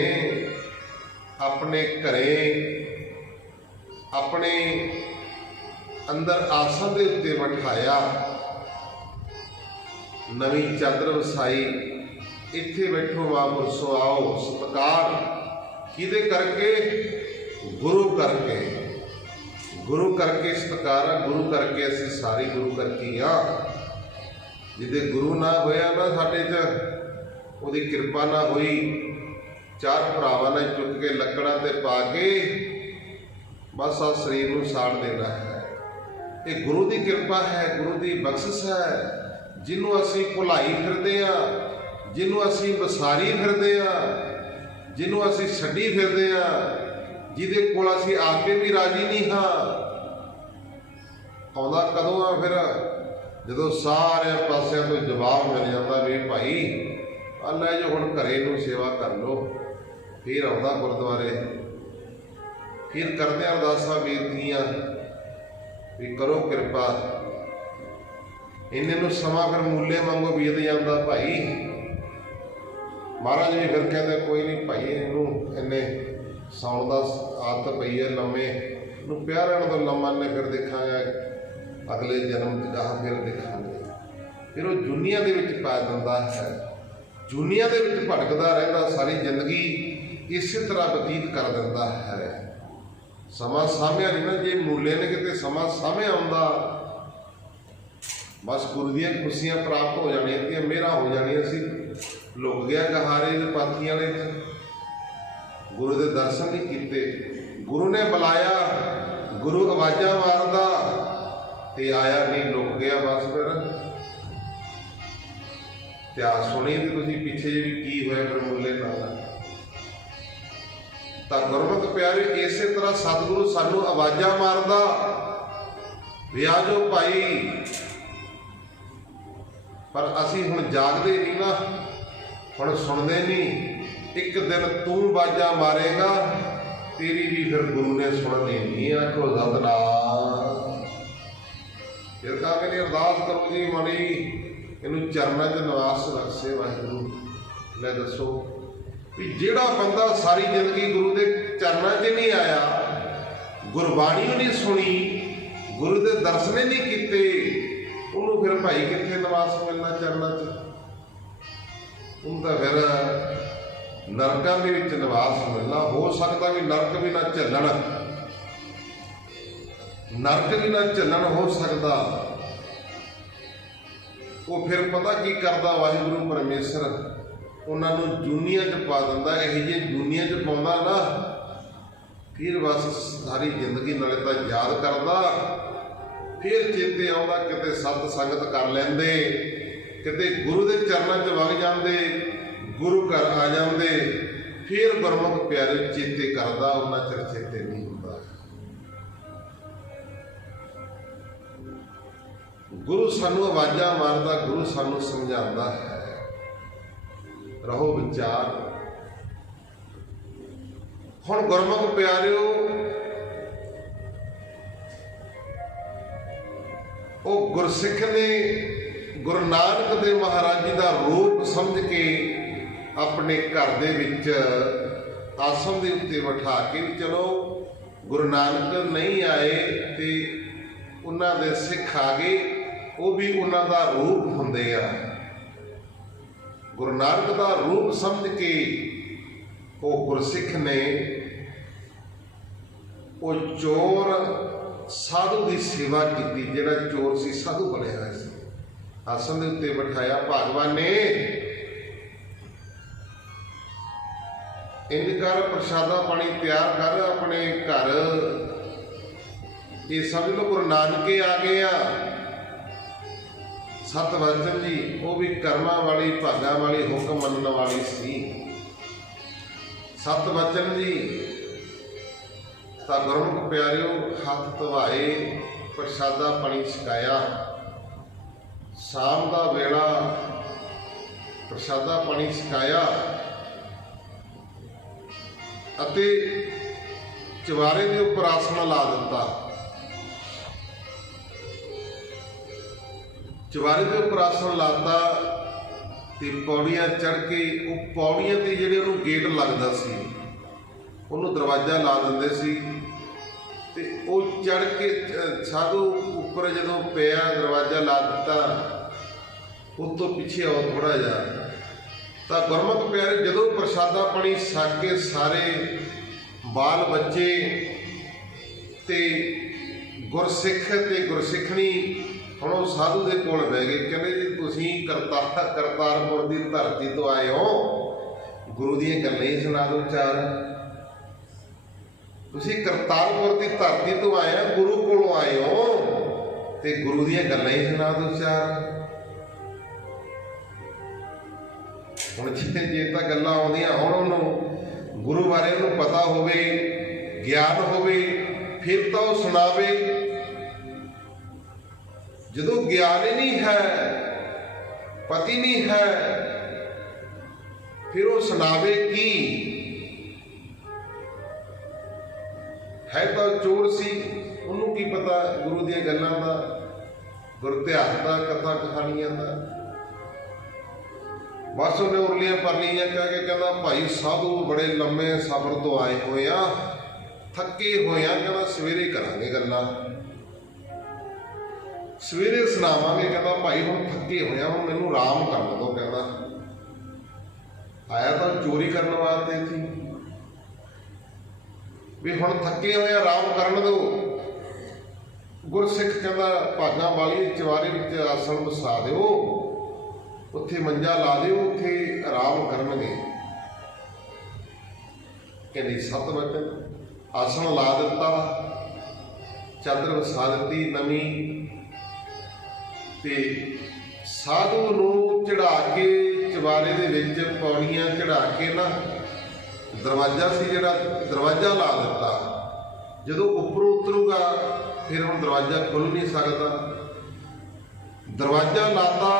ਆਪਣੇ ਘਰੇ, ਆਪਣੇ ਅੰਦਰ ਆਸਣ ਦੇ ਉੱਤੇ ਬਿਠਾਇਆ, ਨਵੀਂ ਚਾਦਰ ਵਸਾਈ, ਇੱਥੇ ਬੈਠੋ ਮਹਾਂਪੁਰਸ਼ੋ ਆਓ। ਸਤਿਕਾਰ ਕਿਹਦੇ ਕਰਕੇ? ਗੁਰੂ ਕਰਕੇ। ਗੁਰੂ ਕਰਕੇ ਸਤਿਕਾਰ ਆ, ਗੁਰੂ ਕਰਕੇ ਅਸੀਂ ਸਾਰੇ ਗੁਰੂ ਕਰਕੇ ਆ। ਜਿਹਦੇ ਗੁਰੂ ਨਾ ਹੋਇਆ ਨਾ ਸਾਡੇ 'ਚ, ਉਹਦੀ ਕਿਰਪਾ ਨਾ ਹੋਈ, ਚਾਰ ਭਰਾਵਾਂ ਨੇ ਚੁੱਕ ਕੇ ਲੱਕੜਾਂ ਤੇ ਪਾ ਕੇ ਬਸ ਆ ਸਰੀਰ ਨੂੰ ਸਾੜ ਦੇਣਾ ਹੈ। ਇਹ ਗੁਰੂ ਦੀ ਕਿਰਪਾ ਹੈ, ਗੁਰੂ ਦੀ ਬਖਸ਼ਿਸ਼ ਹੈ, ਜਿਹਨੂੰ ਅਸੀਂ ਭੁਲਾਈ ਫਿਰਦੇ ਆ, ਜਿਹਨੂੰ ਅਸੀਂ ਵਿਸਾਰੀ ਫਿਰਦੇ ਆ, ਜਿਹਨੂੰ ਅਸੀਂ ਛੱਡੀ ਫਿਰਦੇ ਆ, ਜਿਹਦੇ ਕੋਲ ਅਸੀਂ ਆ ਕੇ ਵੀ ਰਾਜੀ ਨਹੀਂ ਹਾਂ। ਆਉਂਦਾ ਕਦੋਂ ਆ ਫਿਰ? ਜਦੋਂ ਸਾਰਿਆਂ ਪਾਸਿਆਂ ਤੋਂ ਜਵਾਬ ਮਿਲ ਜਾਂਦਾ ਵੀ ਭਾਈ ਆ ਲੈ ਜੋ ਹੁਣ ਘਰੇ ਨੂੰ ਸੇਵਾ ਕਰ ਲਓ। ਫਿਰ ਆਉਂਦਾ ਗੁਰਦੁਆਰੇ, ਫਿਰ ਕਰਦੇ ਅਰਦਾਸਾਂ ਬੇਨਤੀਆਂ ਵੀ ਕਰੋ ਕਿਰਪਾ। ਇੰਨੇ ਨੂੰ ਸਮਾਂ ਫਿਰ ਮੂਲੇ ਵਾਂਗੂ ਬੀਤ ਜਾਂਦਾ ਭਾਈ। ਮਹਾਰਾਜ ਵੀ ਫਿਰ ਕਹਿੰਦੇ ਕੋਈ ਨਹੀਂ ਭਾਈ, ਇਹਨੂੰ ਇੰਨੇ ਸੌਣ ਦਾ ਆਦਤ ਪਈ ਹੈ, ਲੰਮੇ ਨੂੰ ਪਿਆ ਰਹਿਣ ਤੋਂ ਲੰਮਾ ਨੇ ਫਿਰ ਦੇਖਾਂਗੇ ਅਗਲੇ ਜਨਮ 'ਚ ਗਾਹਾਂ ਫਿਰ ਦੇਖਾਂਗੇ। ਫਿਰ ਉਹ ਦੁਨੀਆ ਦੇ ਵਿੱਚ ਪਾ ਦਿੰਦਾ ਹੈ, ਦੁਨੀਆ ਦੇ ਵਿੱਚ ਭਟਕਦਾ ਰਹਿੰਦਾ, ਸਾਰੀ ਜ਼ਿੰਦਗੀ ਇਸੇ ਤਰ੍ਹਾਂ ਬਤੀਤ ਕਰ ਦਿੰਦਾ ਹੈ। ਸਮਾਂ ਸਾਹਮਣੇ ਨਹੀਂ ਨਾ, ਜੇ ਮੂਲੇ ਨੇ ਕਿਤੇ ਸਮਾਂ ਸਾਹਮਣੇ ਆਉਂਦਾ ਬਸ ਗੁਰੂ ਦੀਆਂ ਖੁਸ਼ੀਆਂ ਪ੍ਰਾਪਤ ਹੋ ਜਾਣੀਆਂ, ਮਿਹਰਾਂ ਹੋ ਜਾਣੀਆਂ ਸੀ। ਲੁਕ ਗਿਆ ਗਹਾਰੇ ਦੇ ਪਾਥੀਆਂ ਵਾਲੇ 'ਚ, ਗੁਰੂ ਦੇ ਦਰਸ਼ਨ ਨਹੀਂ ਕੀਤੇ। ਗੁਰੂ ਨੇ ਬੁਲਾਇਆ, ਗੁਰੂ ਆਵਾਜ਼ਾਂ ਮਾਰਦਾ ਤੇ ਆਇਆ ਨਹੀਂ, ਲੁਕ ਗਿਆ ਬਸ। ਫਿਰ ਇਤਿਹਾਸ ਸੁਣੀ ਤੇ ਤੁਸੀਂ ਪਿੱਛੇ ਜੇ ਵੀ ਕੀ ਹੋਇਆ ਫਿਰ ਮੁੱਲੇ ਨਾਲ। ਤਾਂ ਗੁਰਮਤਿ ਪਿਆਰੇ, ਇਸੇ ਤਰ੍ਹਾਂ ਸਤਿਗੁਰੂ ਸਾਨੂੰ ਆਵਾਜ਼ਾਂ ਮਾਰਦਾ ਵੀ ਆ ਜਾਓ ਭਾਈ, ਪਰ ਅਸੀਂ ਹੁਣ ਜਾਗਦੇ ਨਹੀਂ ਨਾ, ਹੁਣ ਸੁਣਦੇ ਨਹੀਂ। ਇੱਕ ਦਿਨ ਤੂੰ ਆਵਾਜ਼ਾਂ ਮਾਰੇਗਾ, ਤੇਰੀ ਵੀ ਫਿਰ ਗੁਰੂ ਨੇ ਸੁਣਨੀ ਨਹੀਂ। ਆਖੋ ਸਤਿਨਾਮ। ਫਿਰ ਤਾਂ ਮੇਰੀ ਅਰਦਾਸ ਕਰੋ ਜੀ ਮਣੀ, ਇਹਨੂੰ ਚਰਨਾਂ 'ਚ ਨਿਵਾਸ ਬਖਸ਼ੇ ਵਾਹਿਗੁਰੂ। ਲੈ ਦੱਸੋ ਵੀ ਜਿਹੜਾ ਬੰਦਾ ਸਾਰੀ ਜ਼ਿੰਦਗੀ ਗੁਰੂ ਦੇ ਚਰਨਾਂ 'ਚ ਨਹੀਂ ਆਇਆ, ਗੁਰਬਾਣੀ ਨਹੀਂ ਸੁਣੀ, ਗੁਰੂ ਦੇ ਦਰਸ਼ਨ ਨਹੀਂ ਕੀਤੇ, ਉਹਨੂੰ ਫਿਰ ਭਾਈ ਕਿੱਥੇ ਨਿਵਾਸ ਮਿਲਣਾ ਚਰਨਾਂ 'ਚ? ਉਹਨੂੰ ਤਾਂ ਫਿਰ ਨਰਕਾਂ ਦੇ ਵਿੱਚ ਨਿਵਾਸ ਮਿਲਣਾ। ਹੋ ਸਕਦਾ ਵੀ ਨਰਕ ਵੀ ਨਾ ਝੱਲਣ, ਨਰਕ ਵੀ ਨਾ ਝੱਲਣ ਹੋ ਸਕਦਾ। ਉਹ ਫਿਰ ਪਤਾ ਕੀ ਕਰਦਾ ਵਾਹਿਗੁਰੂ ਪਰਮੇਸ਼ਰ, ਉਹਨਾਂ ਨੂੰ ਜੂਨੀਆਂ 'ਚ ਪਾ ਦਿੰਦਾ। ਇਹੋ ਜਿਹੇ ਜੂਨੀਆਂ 'ਚ ਪਾਉਂਦਾ ਨਾ, ਫਿਰ ਬਸ ਸਾਰੀ ਜ਼ਿੰਦਗੀ ਨਾਲੇ ਤਾਂ ਯਾਦ ਕਰਦਾ, ਫਿਰ ਚੇਤੇ ਆਉਂਦਾ ਕਿਤੇ ਸਤ ਸੰਗਤ ਕਰ ਲੈਂਦੇ, ਕਿਤੇ ਗੁਰੂ ਦੇ ਚਰਨਾਂ 'ਚ ਵਗ ਜਾਂਦੇ, ਗੁਰੂ ਘਰ ਆ ਜਾਂਦੇ, ਫਿਰ ਗੁਰਮੁਖ ਪਿਆਰੇ ਚੇਤੇ ਕਰਦਾ, ਉਹਨਾਂ ਚਿਰ ਚੇਤੇ ਨਹੀਂ ਹੁੰਦਾ। ਗੁਰੂ ਸਾਨੂੰ ਆਵਾਜ਼ਾਂ ਮਾਰਦਾ, ਗੁਰੂ ਸਾਨੂੰ ਸਮਝਾਉਂਦਾ ਹੈ। ਰਹੋ ਵਿਚਾਰ। ਹੁਣ ਗੁਰਮੁਖ ਪਿਆਰਿਓ, ਉਹ ਗੁਰਸਿੱਖ ਨੇ ਗੁਰੂ ਨਾਨਕ ਦੇਵ ਮਹਾਰਾਜ ਜੀ ਦਾ ਰੂਪ ਸਮਝ ਕੇ ਆਪਣੇ ਘਰ ਦੇ ਵਿੱਚ ਆਸਣ ਦੇ ਉੱਤੇ ਬਿਠਾ ਕੇ, ਚਲੋ ਗੁਰੂ ਨਾਨਕ ਨਹੀਂ ਆਏ ਤੇ ਉਹਨਾਂ ਦੇ ਸਿੱਖ ਆ ਗਏ, ਉਹ ਵੀ ਉਹਨਾਂ ਦਾ ਰੂਪ ਹੁੰਦੇ ਆ। ਗੁਰੂ ਨਾਨਕ ਦਾ ਰੂਪ ਸਮਝ ਕੇ ਉਹ ਗੁਰਸਿੱਖ ਨੇ ਉਹ ਚੋਰ ਸਾਧੂ ਦੀ ਸੇਵਾ ਕੀਤੀ। ਜਿਹੜਾ ਚੋਰ ਸੀ ਸਾਧੂ ਬਣਿਆ ਹੋਇਆ ਸੀ, ਆਸਣ ਦੇ ਉੱਤੇ ਬਿਠਾਇਆ ਭਗਵਾਨ ਨੇ। ਇੰਜ ਕਰ, ਪ੍ਰਸ਼ਾਦਾ ਪਾਣੀ ਤਿਆਰ ਕਰ ਆਪਣੇ ਘਰ, ਇਹ ਸਮਝ ਲਓ ਗੁਰੂ ਨਾਨਕੇ ਆ ਗਏ ਆ। ਸਤ ਵਚਨ ਜੀ, ਉਹ ਵੀ ਕਰਮਾਂ ਵਾਲੀ, ਭਾਗਾਂ ਵਾਲੀ, ਹੁਕਮ ਮੰਨਣ ਵਾਲੀ ਸੀ। ਸਤ ਵਚਨ ਜੀ ਤਾਂ ਗੁਰਮੁਖ ਪਿਆਰਿਓ ਹੱਥ ਧਵਾਏ, ਪ੍ਰਸ਼ਾਦਾ ਪਾਣੀ ਛਕਾਇਆ। ਸ਼ਾਮ ਦਾ ਵੇਲਾ ਪ੍ਰਸ਼ਾਦਾ ਪਾਣੀ ਛਕਾਇਆ ਅਤੇ ਚੁਬਾਰੇ ਦੇ ਉੱਪਰ ਆਸਣ ਲਾ ਦਿੱਤਾ। ਚੁਬਾਰੇ ਦੇ ਉੱਪਰ ਆਸਣ ਲਾਤਾ ਤੇ ਪੌੜੀਆਂ ਚੜ੍ਹ ਕੇ, ਉਹ ਪੌੜੀਆਂ ਤੇ ਜਿਹੜੇ ਉਹਨੂੰ ਗੇਟ ਲੱਗਦਾ ਸੀ, ਉਹਨੂੰ ਦਰਵਾਜ਼ਾ ਲਾ ਦਿੰਦੇ ਸੀ ਤੇ ਉਹ ਚੜ੍ਹ ਕੇ ਸਾਧੂ ਉੱਪਰ ਜਦੋਂ ਪਿਆ, ਦਰਵਾਜ਼ਾ ਲਾ ਦਿੱਤਾ, ਉਸ ਤੋਂ ਪਿੱਛੇ ਆਓ ਥੋੜ੍ਹਾ ਜਿਹਾ। ਤਾਂ ਗੁਰਮੁਖ ਪਿਆਰੇ ਜਦੋਂ ਪ੍ਰਸ਼ਾਦਾ ਪਾਣੀ ਛਕ ਕੇ ਸਾਰੇ ਬਾਲ ਬੱਚੇ ਤੇ ਗੁਰਸਿੱਖ ਤੇ ਗੁਰਸਿੱਖਣੀ ਹੁਣ ਉਹ ਸਾਧੂ ਦੇ ਕੋਲ ਬਹਿ ਗਏ। ਕਹਿੰਦੇ ਜੀ ਤੁਸੀਂ ਕਰਤਾਰਪੁਰ ਦੀ ਧਰਤੀ ਤੋਂ ਆਏ ਹੋ, ਗੁਰੂ ਦੀਆਂ ਗੱਲਾਂ ਹੀ ਸੁਣਾ ਦਿਓ ਚਾਰ। ਤੁਸੀਂ ਕਰਤਾਰਪੁਰ ਦੀ ਧਰਤੀ ਤੋਂ ਆਏ ਆ, ਗੁਰੂ ਕੋਲੋਂ ਆਏ ਹੋ ਤੇ ਗੁਰੂ ਦੀਆਂ ਗੱਲਾਂ ਹੀ ਸੁਣਾ ਦਿਓ ਚਾਰ। ਹੁਣ ਜੇ ਤਾਂ ਗੱਲਾਂ ਆਉਂਦੀਆਂ ਹੁਣ, ਉਹਨੂੰ ਗੁਰੂ ਬਾਰੇ ਉਹਨੂੰ ਪਤਾ ਹੋਵੇ, ਗਿਆਨ ਹੋਵੇ, ਫਿਰ ਤਾਂ ਉਹ ਸੁਣਾਵੇ। ਜਦੋਂ ਗਿਆਨ ਹੀ ਨਹੀਂ ਹੈ, ਪਤੀ ਨਹੀਂ ਹੈ, ਫਿਰ ਉਹ ਸੁਣਾਵੇ ਕੀ? ਹੈ ਤਾਂ ਚੋਰ ਸੀ, ਉਹਨੂੰ ਕੀ ਪਤਾ ਗੁਰੂ ਦੀਆਂ ਗੱਲਾਂ ਦਾ, ਗੁਰ ਇਤਿਹਾਸ ਦਾ, ਕਥਾ ਕਹਾਣੀਆਂ ਦਾ। ਬਸ ਉਹਨੇ ਉਰਲੀਆਂ ਪਰਲੀਆਂ ਕਹਿ ਕੇ ਕਹਿੰਦਾ ਭਾਈ ਸਾਧੂ ਬੜੇ ਲੰਮੇ ਸਫ਼ਰ ਤੋਂ ਆਏ ਹੋਏ ਆ, ਥੱਕੇ ਹੋਏ ਆ, ਕਹਿੰਦਾ ਸਵੇਰੇ ਕਰਾਂਗੇ ਗੱਲਾਂ, ਸਵੇਰੇ ਸੁਣਾਵਾਂਗੇ। ਕਹਿੰਦਾ ਭਾਈ ਹੁਣ ਥੱਕੇ ਹੋਇਆ, ਹੁਣ ਮੈਨੂੰ ਆਰਾਮ ਕਰਨ ਦਿਓ। ਕਹਿੰਦਾ ਆਇਆ ਤਾਂ ਚੋਰੀ ਕਰਨ ਵਾਸਤੇ ਸੀ, ਵੀ ਹੁਣ ਥੱਕੇ ਹੋਏ ਆਰਾਮ ਕਰਨ ਦਿਓ। ਗੁਰਸਿੱਖ ਕਹਿੰਦਾ ਭਾਗਾਂ ਵਾਲੀ ਚੁਬਾਰੇ ਵਿੱਚ ਆਸਣ ਵਸਾ ਦਿਓ ਉੱਥੇ ਮੰਜਾ ਲਾ ਦਿਓ, ਉੱਥੇ ਆਰਾਮ ਕਰਨਗੇ। ਕਹਿੰਦੇ 7 ਵਜੇ ਆਸਣ ਲਾ ਦਿੱਤਾ, ਚਾਦਰ ਵਸਾ ਦਿੱਤੀ ਨਵੀਂ, ਤੇ ਸਾਧੂ ਨੂੰ ਚੜਾ ਕੇ ਚੁਬਾਰੇ ਦੇ ਵਿੱਚ ਪੌੜੀਆਂ ਚੜਾ ਕੇ ਨਾ ਦਰਵਾਜ਼ਾ ਸੀ ਜਿਹੜਾ ਦਰਵਾਜ਼ਾ ਲਾ ਦਿੱਤਾ। ਜਦੋਂ ਉੱਪਰੋਂ ਉਤਰੂਗਾ ਫਿਰ ਹੁਣ ਦਰਵਾਜ਼ਾ ਖੁੱਲ੍ਹ ਨਹੀਂ ਸਕਦਾ। ਦਰਵਾਜ਼ਾ ਲਾਤਾ,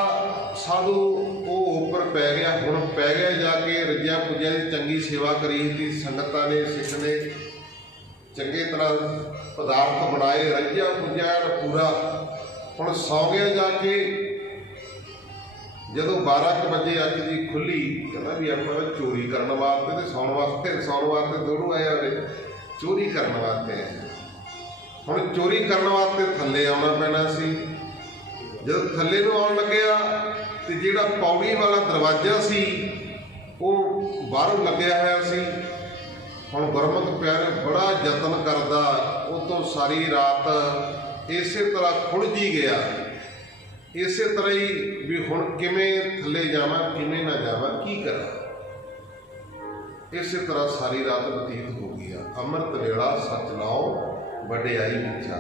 ਸਾਧੂ ਉਹ ਉੱਪਰ ਪੈ ਗਿਆ। ਹੁਣ ਪੈ ਗਿਆ ਜਾ ਕੇ ਰੱਜਿਆ ਪੁੱਜਿਆ ਦੀ ਚੰਗੀ ਸੇਵਾ ਕਰੀ ਸੀ ਸੰਗਤਾਂ ਨੇ, ਸਿੱਖ ਨੇ ਚੰਗੇ ਤਰ੍ਹਾਂ ਪਦਾਰਥ ਬਣਾਏ, ਰੱਜਿਆ ਪੁੱਜਿਆ ਪੂਰਾ। ਹੁਣ ਸੌਂ ਗਿਆ ਜਾ ਕੇ। ਜਦੋਂ 12 ਵਜੇ ਅੱਖ ਜੀ ਖੁੱਲੀ, ਕਹਿੰਦਾ ਵੀ ਆਪਾਂ ਤਾਂ ਚੋਰੀ ਕਰਨ ਵਾਸਤੇ ਤੇ ਸੌਣ ਵਾਸਤੇ ਦੋਨੋਂ ਆਏ ਹੋਏ, ਚੋਰੀ ਕਰਨ ਵਾਸਤੇ ਆਏ। ਹੁਣ ਚੋਰੀ ਕਰਨ ਵਾਸਤੇ ਥੱਲੇ ਆਉਣਾ ਪੈਣਾ ਸੀ। ਜਦੋਂ ਥੱਲੇ ਨੂੰ ਆਉਣ ਲੱਗਿਆ ਤੇ ਜਿਹੜਾ ਪੌੜੀ ਵਾਲਾ ਦਰਵਾਜ਼ਾ ਸੀ ਉਹ ਬਾਹਰੋਂ ਲੱਗਿਆ ਹੋਇਆ ਸੀ। ਹੁਣ ਗੁਰਮਤਿ ਪਿਆਰੇ ਬੜਾ ਯਤਨ ਕਰਦਾ, ਉਹ ਤੋਂ ਸਾਰੀ ਰਾਤ ਇਸੇ ਤਰ੍ਹਾਂ ਖੁੱਲ੍ਹ ਗਿਆ। ਇਸੇ ਤਰ੍ਹਾਂ ਹੀ ਵੀ ਹੁਣ ਕਿਵੇਂ ਥੱਲੇ ਜਾਵਾਂ, ਕਿਵੇਂ ਨਾ ਜਾਵਾਂ, ਕੀ ਕਰਾਂ। ਇਸੇ ਤਰ੍ਹਾਂ ਸਾਰੀ ਰਾਤ ਬਤੀਤ ਹੋ ਗਈ। ਅੰਮ੍ਰਿਤ ਵੇਲਾ ਸੱਚ ਨਾਉ ਵਡਿਆਈ ਵਿਚਾ।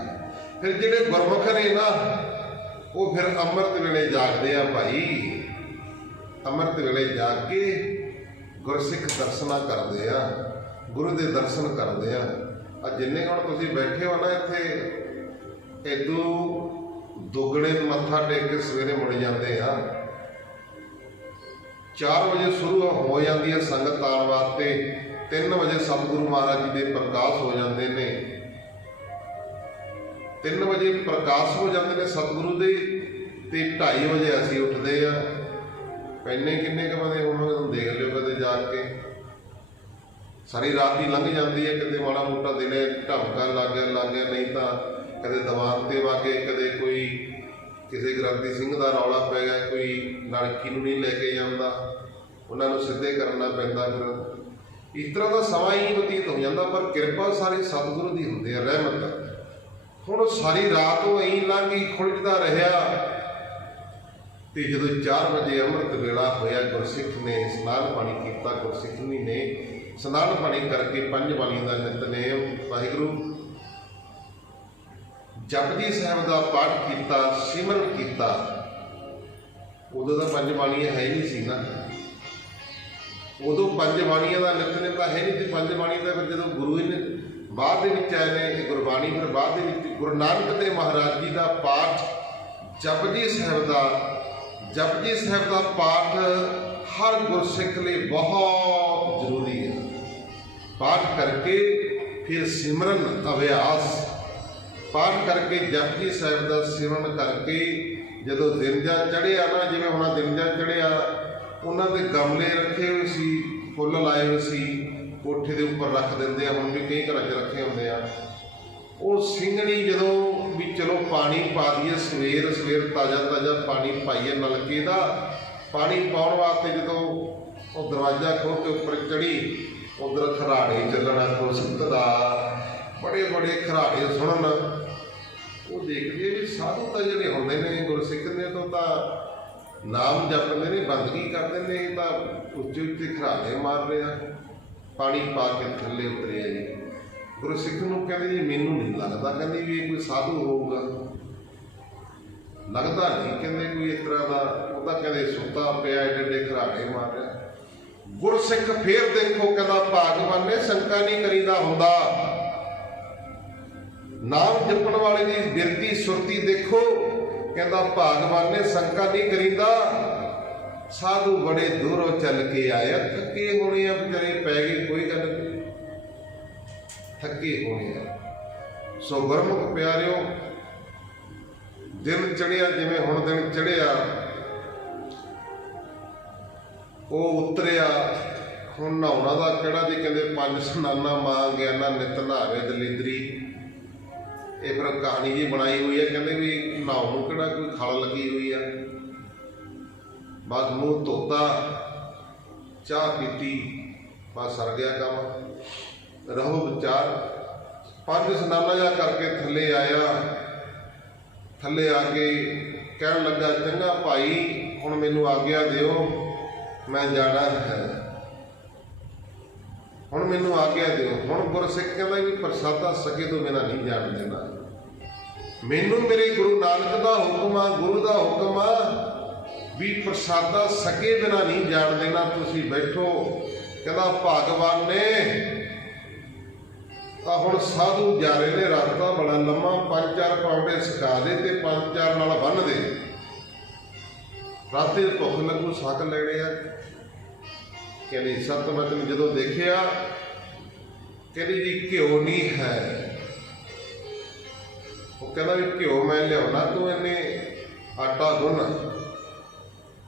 ਫਿਰ ਜਿਹੜੇ ਗੁਰਮੁਖ ਨੇ ਨਾ ਉਹ ਫਿਰ ਅੰਮ੍ਰਿਤ ਵੇਲੇ ਜਾਗਦੇ ਆ ਭਾਈ। ਅੰਮ੍ਰਿਤ ਵੇਲੇ ਜਾਗ ਕੇ ਗੁਰਸਿੱਖ ਦਰਸ਼ਨਾਂ ਕਰਦੇ ਆ, ਗੁਰੂ ਦੇ ਦਰਸ਼ਨ ਕਰਦੇ ਆ। ਜਿੰਨੇ ਹੁਣ ਤੁਸੀਂ ਬੈਠੇ ਹੋ ਨਾ ਇੱਥੇ, ਇਦੋਂ ਦੁੱਗਣੇ ਮੱਥਾ ਟੇਕ ਕੇ ਸਵੇਰੇ ਮੁੜ ਜਾਂਦੇ ਆ। 4 ਵਜੇ ਸ਼ੁਰੂ ਹੋ ਜਾਂਦੀ ਹੈ ਸੰਗਤ ਆਉਣ ਵਾਸਤੇ। 3 ਵਜੇ ਸਤਿਗੁਰੂ ਮਹਾਰਾਜ ਜੀ ਦੇ ਪ੍ਰਕਾਸ਼ ਹੋ ਜਾਂਦੇ ਨੇ। 3 ਵਜੇ ਪ੍ਰਕਾਸ਼ ਹੋ ਜਾਂਦੇ ਨੇ ਸਤਿਗੁਰੂ ਦੇ, ਤੇ 2:30 ਵਜੇ ਅਸੀਂ ਉੱਠਦੇ ਆ। ਪੈਨੇ ਕਿੰਨੇ ਕੁ ਵਜੇ ਹੁਣ ਦੇਖ ਲਿਓ ਕਦੇ ਜਾ ਕੇ। ਸਾਰੀ ਰਾਤ ਹੀ ਲੰਘ ਜਾਂਦੀ ਹੈ। ਕਦੇ ਮਾੜਾ ਮੋਟਾ ਦਿਨੇ ਢਮਕਾ ਲੱਗ ਗਿਆ, ਨਹੀਂ ਤਾਂ ਕਦੇ ਦੀਵਾਨ ਤੇ ਵਾਗੇ, ਕਦੇ ਕੋਈ ਕਿਸੇ ਗ੍ਰੰਥੀ ਸਿੰਘ ਦਾ ਰੌਲਾ ਪੈ ਗਿਆ, ਕੋਈ ਲੜਕੀ ਨੂੰ ਨਹੀਂ ਲੈ ਕੇ ਜਾਂਦਾ, ਉਹਨਾਂ ਨੂੰ ਸਿੱਧੇ ਕਰਨਾ ਪੈਂਦਾ। ਫਿਰ ਇਸ ਤਰ੍ਹਾਂ ਦਾ ਸਮਾਂ ਹੀ ਬਤੀਤ ਹੋ ਜਾਂਦਾ। ਪਰ ਕਿਰਪਾ ਸਾਰੀ ਸਤਿਗੁਰੂ ਦੀ ਹੁੰਦੀ ਹੈ, ਰਹਿਮਤ। ਹੁਣ ਸਾਰੀ ਰਾਤ ਉਹ ਐਂ ਲੰਘੀ, ਖੁੱਲ੍ਹਦਾ ਰਿਹਾ। ਤੇ ਜਦੋਂ 4 ਵਜੇ ਅੰਮ੍ਰਿਤ ਵੇਲਾ ਹੋਇਆ, ਗੁਰਸਿੱਖ ਨੇ ਇਸ਼ਨਾਨ ਪਾਣੀ ਕੀਤਾ। ਗੁਰਸਿੱਖਣੀ ਨੇ ਇਸ਼ਨਾਨ ਪਾਣੀ ਕਰਕੇ 5 ਬਾਣੀ ਦਾ ਨਿਤਨੇਮ, ਵਾਹਿਗੁਰੂ ਜਪਜੀ ਸਾਹਿਬ ਦਾ ਪਾਠ ਕੀਤਾ, ਸਿਮਰਨ ਕੀਤਾ। ਉਦੋਂ ਤਾਂ 5 ਬਾਣੀਆਂ ਹੈ ਨਹੀਂ ਸੀ ਨਾ। ਉਦੋਂ 5 ਬਾਣੀਆਂ ਦਾ ਨਿਤਨੇਮ ਤਾਂ ਹੈ ਨਹੀਂ ਸੀ। 5 ਬਾਣੀ ਦਾ ਫਿਰ ਜਦੋਂ ਗੁਰੂ ਨੇ ਬਾਅਦ ਦੇ ਵਿੱਚ ਆਏ ਨੇ ਗੁਰਬਾਣੀ, ਫਿਰ ਬਾਅਦ ਦੇ ਵਿੱਚ ਗੁਰੂ ਨਾਨਕ ਦੇਵ ਮਹਾਰਾਜ ਜੀ ਦਾ ਪਾਠ ਜਪਜੀ ਸਾਹਿਬ ਦਾ ਪਾਠ ਹਰ ਗੁਰਸਿੱਖ ਲਈ ਬਹੁਤ ਜ਼ਰੂਰੀ ਹੈ। ਪਾਠ ਕਰਕੇ ਫਿਰ ਸਿਮਰਨ ਅਭਿਆਸ, ਪਾਠ ਕਰਕੇ ਜਪਜੀ ਸਾਹਿਬ ਦਾ ਸਿਮਰਨ ਕਰਕੇ ਜਦੋਂ ਦਿਨ ਜਾਂ ਚੜ੍ਹਿਆ ਨਾ, ਜਿਵੇਂ ਹੁਣ ਦਿਨ ਜਾਂ ਚੜ੍ਹਿਆ, ਉਹਨਾਂ ਦੇ ਗਮਲੇ ਰੱਖੇ ਹੋਏ ਸੀ, ਫੁੱਲ ਲਾਏ ਹੋਏ ਸੀ, ਕੋਠੇ ਦੇ ਉੱਪਰ ਰੱਖ ਦਿੰਦੇ ਆ। ਹੁਣ ਵੀ ਕਈ ਘਰਾਂ 'ਚ ਰੱਖੇ ਹੁੰਦੇ ਆ। ਉਹ ਸਿੰਘਣੀ ਜਦੋਂ ਵੀ ਚਲੋ ਪਾਣੀ ਪਾ ਦਈਏ, ਸਵੇਰ ਤਾਜ਼ਾ ਪਾਣੀ ਪਾਈਏ। ਨਲਕੇ ਦਾ ਪਾਣੀ ਪਾਉਣ ਵਾਸਤੇ ਜਦੋਂ ਉਹ ਦਰਵਾਜ਼ਾ ਖੋਲ੍ਹ ਕੇ ਉੱਪਰ ਚੜ੍ਹੀ, ਉੱਧਰ ਖਰਾੜੇ ਚੱਲਣਾ ਗੁਰਸਿੱਖ ਦਾ, ਬੜੇ ਖਰਾੜੇ ਸੁਣਨ। ਉਹ ਦੇਖਦੇ ਵੀ ਸਾਧੂ ਤਾਂ ਜਿਹੜੇ ਹੁੰਦੇ ਨੇ ਗੁਰਸਿੱਖ ਨੇ ਤਾਂ ਨਾਮ ਜਪਦੇ ਨੇ, ਬੰਦਗੀ ਕਰਦੇ ਨੇ, ਤਾਂ ਉੱਚੇ ਖਰਾੜੇ ਮਾਰ ਰਹੇ ਆ। ਪਾਣੀ ਪਾ ਕੇ ਥੱਲੇ ਉਤਰਿਆ ਜੀ। ਗੁਰਸਿੱਖ ਨੂੰ ਕਹਿੰਦੇ ਜੀ ਮੈਨੂੰ ਨਹੀਂ ਲੱਗਦਾ, ਕਹਿੰਦੇ ਵੀ ਇਹ ਕੋਈ ਸਾਧੂ ਹੋਊਗਾ, ਲੱਗਦਾ ਨਹੀਂ, ਕਹਿੰਦੇ ਕੋਈ ਇਸ ਤਰ੍ਹਾਂ ਦਾ। ਉਹ ਤਾਂ ਕਹਿੰਦੇ ਸੁੱਤਾ ਪਿਆ, ਏਡੇ ਖਰਾੜੇ ਮਾਰ ਰਿਹਾ। ਗੁਰਸਿੱਖ ਫੇਰ ਦੇਖੋ, ਕਹਿੰਦਾ ਭਾਗਵਾਨ ਨੇ ਸ਼ੰਕਾ ਨਹੀਂ ਕਰੀਦਾ ਹੁੰਦਾ। ਨਾਮ ਜਪਣ ਵਾਲੇ ਦੀ ਬਿਰਤੀ ਸੁਰਤੀ ਦੇਖੋ, ਕਹਿੰਦਾ ਭਾਗਵਾਨ ਨੇ ਸ਼ੰਕਾ ਨਹੀਂ ਕਰੀਦਾ। ਸਾਧੂ ਬੜੇ ਦੂਰੋਂ ਚੱਲ ਕੇ ਆਇਆ, ਥੱਕੇ ਹੋਣੇ ਆ ਵਿਚਾਰੇ, ਪੈ ਗਏ, ਕੋਈ ਗੱਲ ਨਹੀਂ, ਥੱਕੇ ਹੋਣੇ ਆ। ਸੋ ਗੁਰਮੁਖ ਪਿਆਰਿਓ, ਦਿਨ ਚੜ੍ਹਿਆ, ਜਿਵੇਂ ਹੁਣ ਦਿਨ ਚੜ੍ਹਿਆ, ਉਹ ਉਤਰਿਆ। ਹੁਣ ਨਹਾਉਣਾ ਦਾ ਕਿਹੜਾ ਜੀ, ਕਹਿੰਦੇ 5 ਇਸ਼ਨਾਨਾਂ ਮਾਂ ਗਿਆਨਾ ਨਿਤ ਨਹਾਵੇ ਦਲਿਦਰੀ। ਇਹ ਫਿਰ ਕਹਾਣੀ ਜੀ ਬਣਾਈ ਹੋਈ ਹੈ। ਕਹਿੰਦੇ ਵੀ ਨਹਾਉਣ ਨੂੰ ਕਿਹੜਾ ਕੋਈ ਖਲ ਲੱਗੀ ਹੋਈ ਆ। ਬਸ ਮੂੰਹ ਧੋਤਾ, ਚਾਹ ਪੀਤੀ, ਬਸ ਸਰ ਗਿਆ ਕੰਮ। ਰਹੋ ਵਿਚਾਰ। 5 ਇਸ਼ਨਾਨਾਂ ਜਾ ਕਰਕੇ ਥੱਲੇ ਆਇਆ। ਥੱਲੇ ਆ ਕੇ ਕਹਿਣ ਲੱਗਾ, ਚੰਗਾ ਭਾਈ, ਹੁਣ ਮੈਨੂੰ ਆਗਿਆ ਦਿਓ, ਮੈਂ ਜਾਣਾ ਹੈ, ਹੁਣ ਮੈਨੂੰ ਆਗਿਆ ਦਿਓ। ਹੁਣ ਗੁਰਸਿੱਖ ਕਹਿੰਦਾ ਵੀ ਪ੍ਰਸਾਦਾ ਸਕੇ ਤੋਂ ਬਿਨਾਂ ਨਹੀਂ ਜਾਣ ਦੇਣਾ। ਮੈਨੂੰ ਮੇਰੇ ਗੁਰੂ ਨਾਨਕ ਦਾ ਹੁਕਮ ਆ, ਗੁਰੂ ਦਾ ਹੁਕਮ ਆ ਵੀ ਪ੍ਰਸਾਦਾ ਸਕੇ ਬਿਨਾਂ ਨਹੀਂ ਜਾਣ ਦੇਣਾ। ਤੁਸੀਂ ਬੈਠੋ। ਕਹਿੰਦਾ ਭਗਵਾਨ ਨੇ ਤਾਂ ਹੁਣ ਸਾਧੂ ਜਾ ਰਹੇ ਨੇ, ਰਸਤਾ ਬੜਾ ਲੰਮਾ, 5-4 ਪੌਂਡੇ ਸਿਖਾ ਦੇ ਤੇ 5-4 ਨਾਲ ਬੰਨ੍ਹ ਦੇ। ਰਾਤੇ ਭੁੱਖ ਲੱਗੂ, ਛਕ ਲੈਣੇ ਆ। ਕਹਿੰਦੀ ਸਤਿਵਚਨ ਜਦੋਂ ਦੇਖਿਆ, ਕਹਿੰਦੀ ਜੀ ਘਿਓ ਨਹੀਂ ਹੈ। ਉਹ ਕਹਿੰਦਾ ਵੀ ਘਿਓ ਮੈਂ ਲਿਆਉਣਾ, ਤੂੰ ਇਹਨੇ ਆਟਾ ਗੁੰਨ।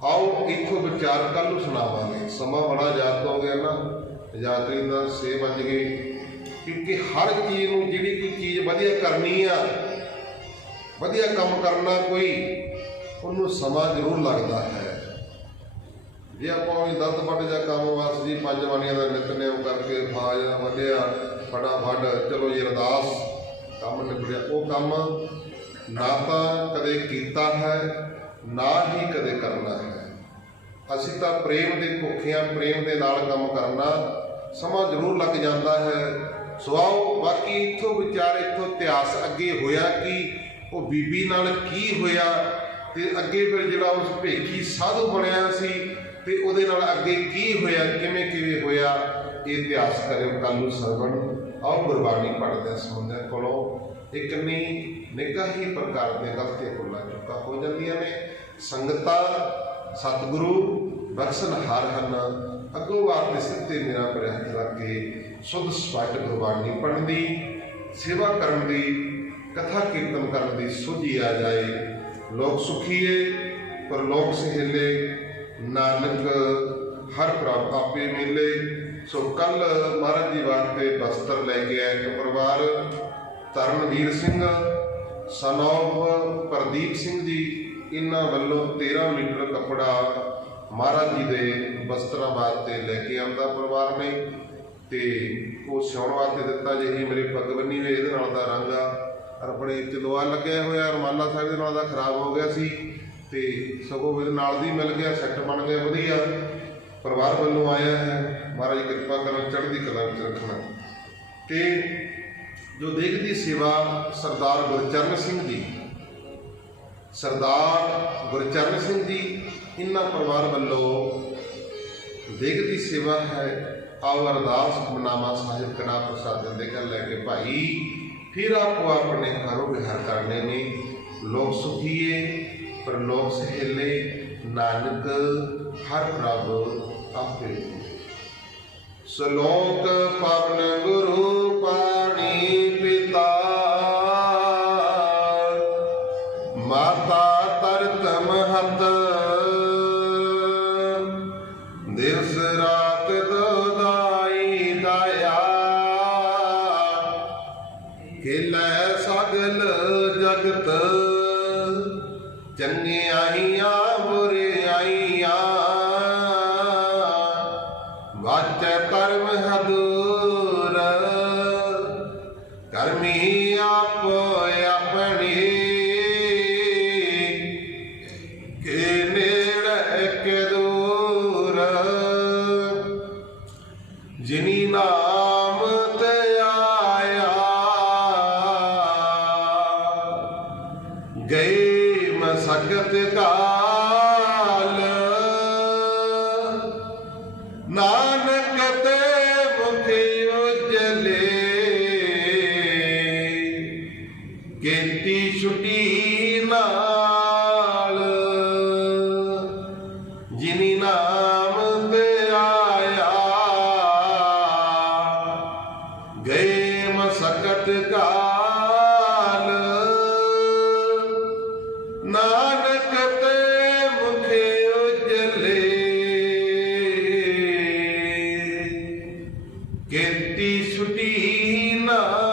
ਆਓ ਇੱਥੋਂ ਵਿਚਾਰ ਕੱਲ੍ਹ ਨੂੰ ਸੁਣਾਵਾਂਗੇ। ਸਮਾਂ ਬੜਾ ਯਾਦ ਹੋ ਗਿਆ ਨਾ, ਯਾਤਰੀ ਦਾ 6 ਵੱਜ ਗਏ। ਕਿਉਂਕਿ ਹਰ ਚੀਜ਼ ਨੂੰ, ਜਿਹੜੀ ਕੋਈ ਚੀਜ਼ ਵਧੀਆ ਕਰਨੀ ਆ, ਵਧੀਆ ਕੰਮ ਕਰਨਾ ਕੋਈ, ਉਹਨੂੰ ਸਮਾਂ ਜ਼ਰੂਰ ਲੱਗਦਾ ਹੈ। ਜੇ ਆਪਾਂ ਵੀ ਦੰਦ ਵੱਢ ਜਾਂ ਕੰਮ ਬਸ ਜੀ 5 ਬਾਣੀਆਂ ਦਾ ਨਿਤਨੇਮ ਕਰਕੇ ਫਾਜਾ ਵਧਿਆ ਫਟਾਫਟ, ਚਲੋ ਜੀ ਅਰਦਾਸ, ਕੰਮ ਨਿਬੜਿਆ, ਉਹ ਕੰਮ ਨਾ ਤਾਂ ਕਦੇ ਕੀਤਾ ਹੈ, ਨਾ ਹੀ ਕਦੇ ਕਰਨਾ ਹੈ। ਅਸੀਂ ਤਾਂ ਪ੍ਰੇਮ ਦੇ ਭੁੱਖੇ ਹਾਂ, ਪ੍ਰੇਮ ਦੇ ਨਾਲ ਕੰਮ ਕਰਨਾ। ਸਮਾਂ ਜ਼ਰੂਰ ਲੱਗ ਜਾਂਦਾ ਹੈ। ਸੋ ਆਓ ਬਾਕੀ ਇੱਥੋਂ ਵਿਚਾਰ, ਇੱਥੋਂ ਇਤਿਹਾਸ ਅੱਗੇ ਹੋਇਆ ਕਿ ਉਹ ਬੀਬੀ ਨਾਲ ਕੀ ਹੋਇਆ, ਤੇ ਅੱਗੇ ਫਿਰ ਜਿਹੜਾ ਉਸ ਭੇਖੀ ਸਾਧੂ ਬਣਿਆ ਸੀ ਤੇ ਉਹਦੇ ਨਾਲ ਅੱਗੇ ਕੀ ਹੋਇਆ, ਕਿਵੇਂ ਕਿਵੇਂ ਹੋਇਆ, ਇਹ ਇਤਿਹਾਸ ਕਰਿਓ ਕੱਲ੍ਹ ਨੂੰ ਸਰਵਣ। ਆਓ ਗੁਰਬਾਣੀ ਪੜ੍ਹਦੇ ਹਾਂ, ਸੁਣਦੇ ਕੋਲੋਂ ਇੱਕ ਨਹੀਂ ਨਿੱਘਾ ਹੀ ਪ੍ਰਕਾਰ ਦੀਆਂ ਗਲਤੀਆਂ ਭੁੱਲਾਂ ਚੁੱਕਾਂ ਹੋ ਜਾਂਦੀਆਂ ਨੇ। ਸੰਗਤਾਂ ਸਤਿਗੁਰੂ ਬਖਸ਼ਣਹਾਰ ਹਨ। ਅੱਗੋਂ ਵਾਸਤੇ ਸਿੱਧੇ ਮੇਰਾ ਪ੍ਰਯਾਸ ਰੱਖ ਕੇ ਸੁਧ ਸਪਸ਼ਟ ਗੁਰਬਾਣੀ ਪੜ੍ਹਨ ਦੀ, ਸੇਵਾ ਕਰਨ ਦੀ, ਕਥਾ ਕੀਰਤਨ ਕਰਨ ਦੀ ਸੋਝੀ ਆ ਜਾਏ। ਲੋਕ ਸੁਖੀਏ ਪਰ ਲੋਕ ਸਹੇਲੇ, ਨਾਨਕ ਹਰ ਪ੍ਰਭ ਆਪੇ ਮਿਲੇ। ਸੋ ਕੱਲ ਮਹਾਰਾਜ ਜੀ ਵਾਸਤੇ ਬਸਤਰ ਲੈ ਕੇ ਆਇਆ ਇੱਕ ਪਰਿਵਾਰ, ਤਰਨਵੀਰ ਸਿੰਘ ਸਨੋਫ ਪ੍ਰਦੀਪ ਸਿੰਘ ਜੀ, ਇਹਨਾਂ ਵੱਲੋਂ 13 ਮੀਟਰ ਕੱਪੜਾ ਮਹਾਰਾਜ ਜੀ ਦੇ ਬਸਤਰਾਂ ਵਾਸਤੇ ਲੈ ਕੇ ਆਉਂਦਾ ਪਰਿਵਾਰ ਨੇ, ਤੇ ਉਹ ਸਿਉਣ ਵਾਸਤੇ ਦਿੱਤਾ। ਜਿਹੀ ਮੇਰੀ ਪੱਗ ਬੰਨੀ ਹੋਈ, ਇਹਦੇ ਨਾਲ ਦਾ ਰੰਗ ਆ ਆਪਣੇ ਚਲੋਆ ਲੱਗਿਆ ਹੋਇਆ, ਰਮਾਲਾ ਸਾਹਿਬ ਦੇ ਨਾਲ ਦਾ ਖਰਾਬ ਹੋ ਗਿਆ ਸੀ, ਤੇ ਸਗੋਂ ਇਹਦੇ ਨਾਲ ਦੀ ਮਿਲ ਗਿਆ, ਸੈੱਟ ਬਣ ਗਿਆ, ਵਧੀਆ ਪਰਿਵਾਰ ਵੱਲੋਂ ਆਇਆ ਹੈ। ਮਹਾਰਾਜ ਕਿਰਪਾ ਕਰਨ, ਚੜ੍ਹਦੀ ਕਲਾ ਵਿੱਚ ਰੱਖਣਾ। ਤੇ ਜੋ ਦੇਖਦੀ ਸੇਵਾ ਸਰਦਾਰ ਗੁਰਚਰਨ ਸਿੰਘ ਜੀ, ਸਰਦਾਰ ਗੁਰਚਰਨ ਸਿੰਘ ਜੀ, ਇਹਨਾਂ ਪਰਿਵਾਰ ਵੱਲੋਂ ਦੇਖਦੀ ਸੇਵਾ ਹੈ। ਆਓ ਅਰਦਾਸ ਹੁਕਮਨਾਮਾ ਸਾਹਿਬ ਕੜਾ ਪ੍ਰਸਾਦ ਦੇ ਘਰ ਲੈ ਕੇ ਭਾਈ ਫਿਰ ਆਪੋ ਆਪਣੇ ਘਰੋਂ ਵਿਹਾਰ ਕਰਨੇ ਨੇ। ਲੋਕ ਸੁਖੀਏ ਪਰ ਲੋਕ ਸਹੇਲੇ, ਨਾਨਕ ਹਰ ਪ੍ਰਭ ਆਪੇ। ਸਲੋਕ ਪਵਨ ਗੁਰੂ ਪਾਣੀ ਪਿਤਾ, ਮਾਤਾ ਤਰਤ ਮਹਤ, ਦਿਵਸ ਰਾਤ ਦੋਦਾਈ ਦਇਆ, ਖੇਲੇ ਸਗਲ ਜਗਤ, ਚੰਗਿਆਈਆਂ ਬੁਰਿਆਈਆਂ, ਵਾਚੈ ਕਰਮ ਹਦੂਰ, ਕਰਮੀ ਆਪੋ ਆਪਣੀ, ਕੇ ਨੇੜੇ ਕੇ ਦੂਰ, ਜਿਨੀ ਨਾਮ ਤੇ ਆਇਆ, ਗਏ ਮਸਕਤ ਕਾਲ, ਨਾਨਕ ਤੇ ਮੁਖ ਉਜਲੇ, ਕੀਤੀ ਛੁੱਟੀ ਨਾਲ, ਜਿਨੀ ਨਾਮ ਤੇ ਆਇਆ, ਗਏ ਮਸਕਤ ਕਾਲ, ਨਾਨਕ ਤੇ ਮੁਖ ਉਜਲੇ, ਕੀਤੀ ਛੁੱਟੀ ਨਾਲ।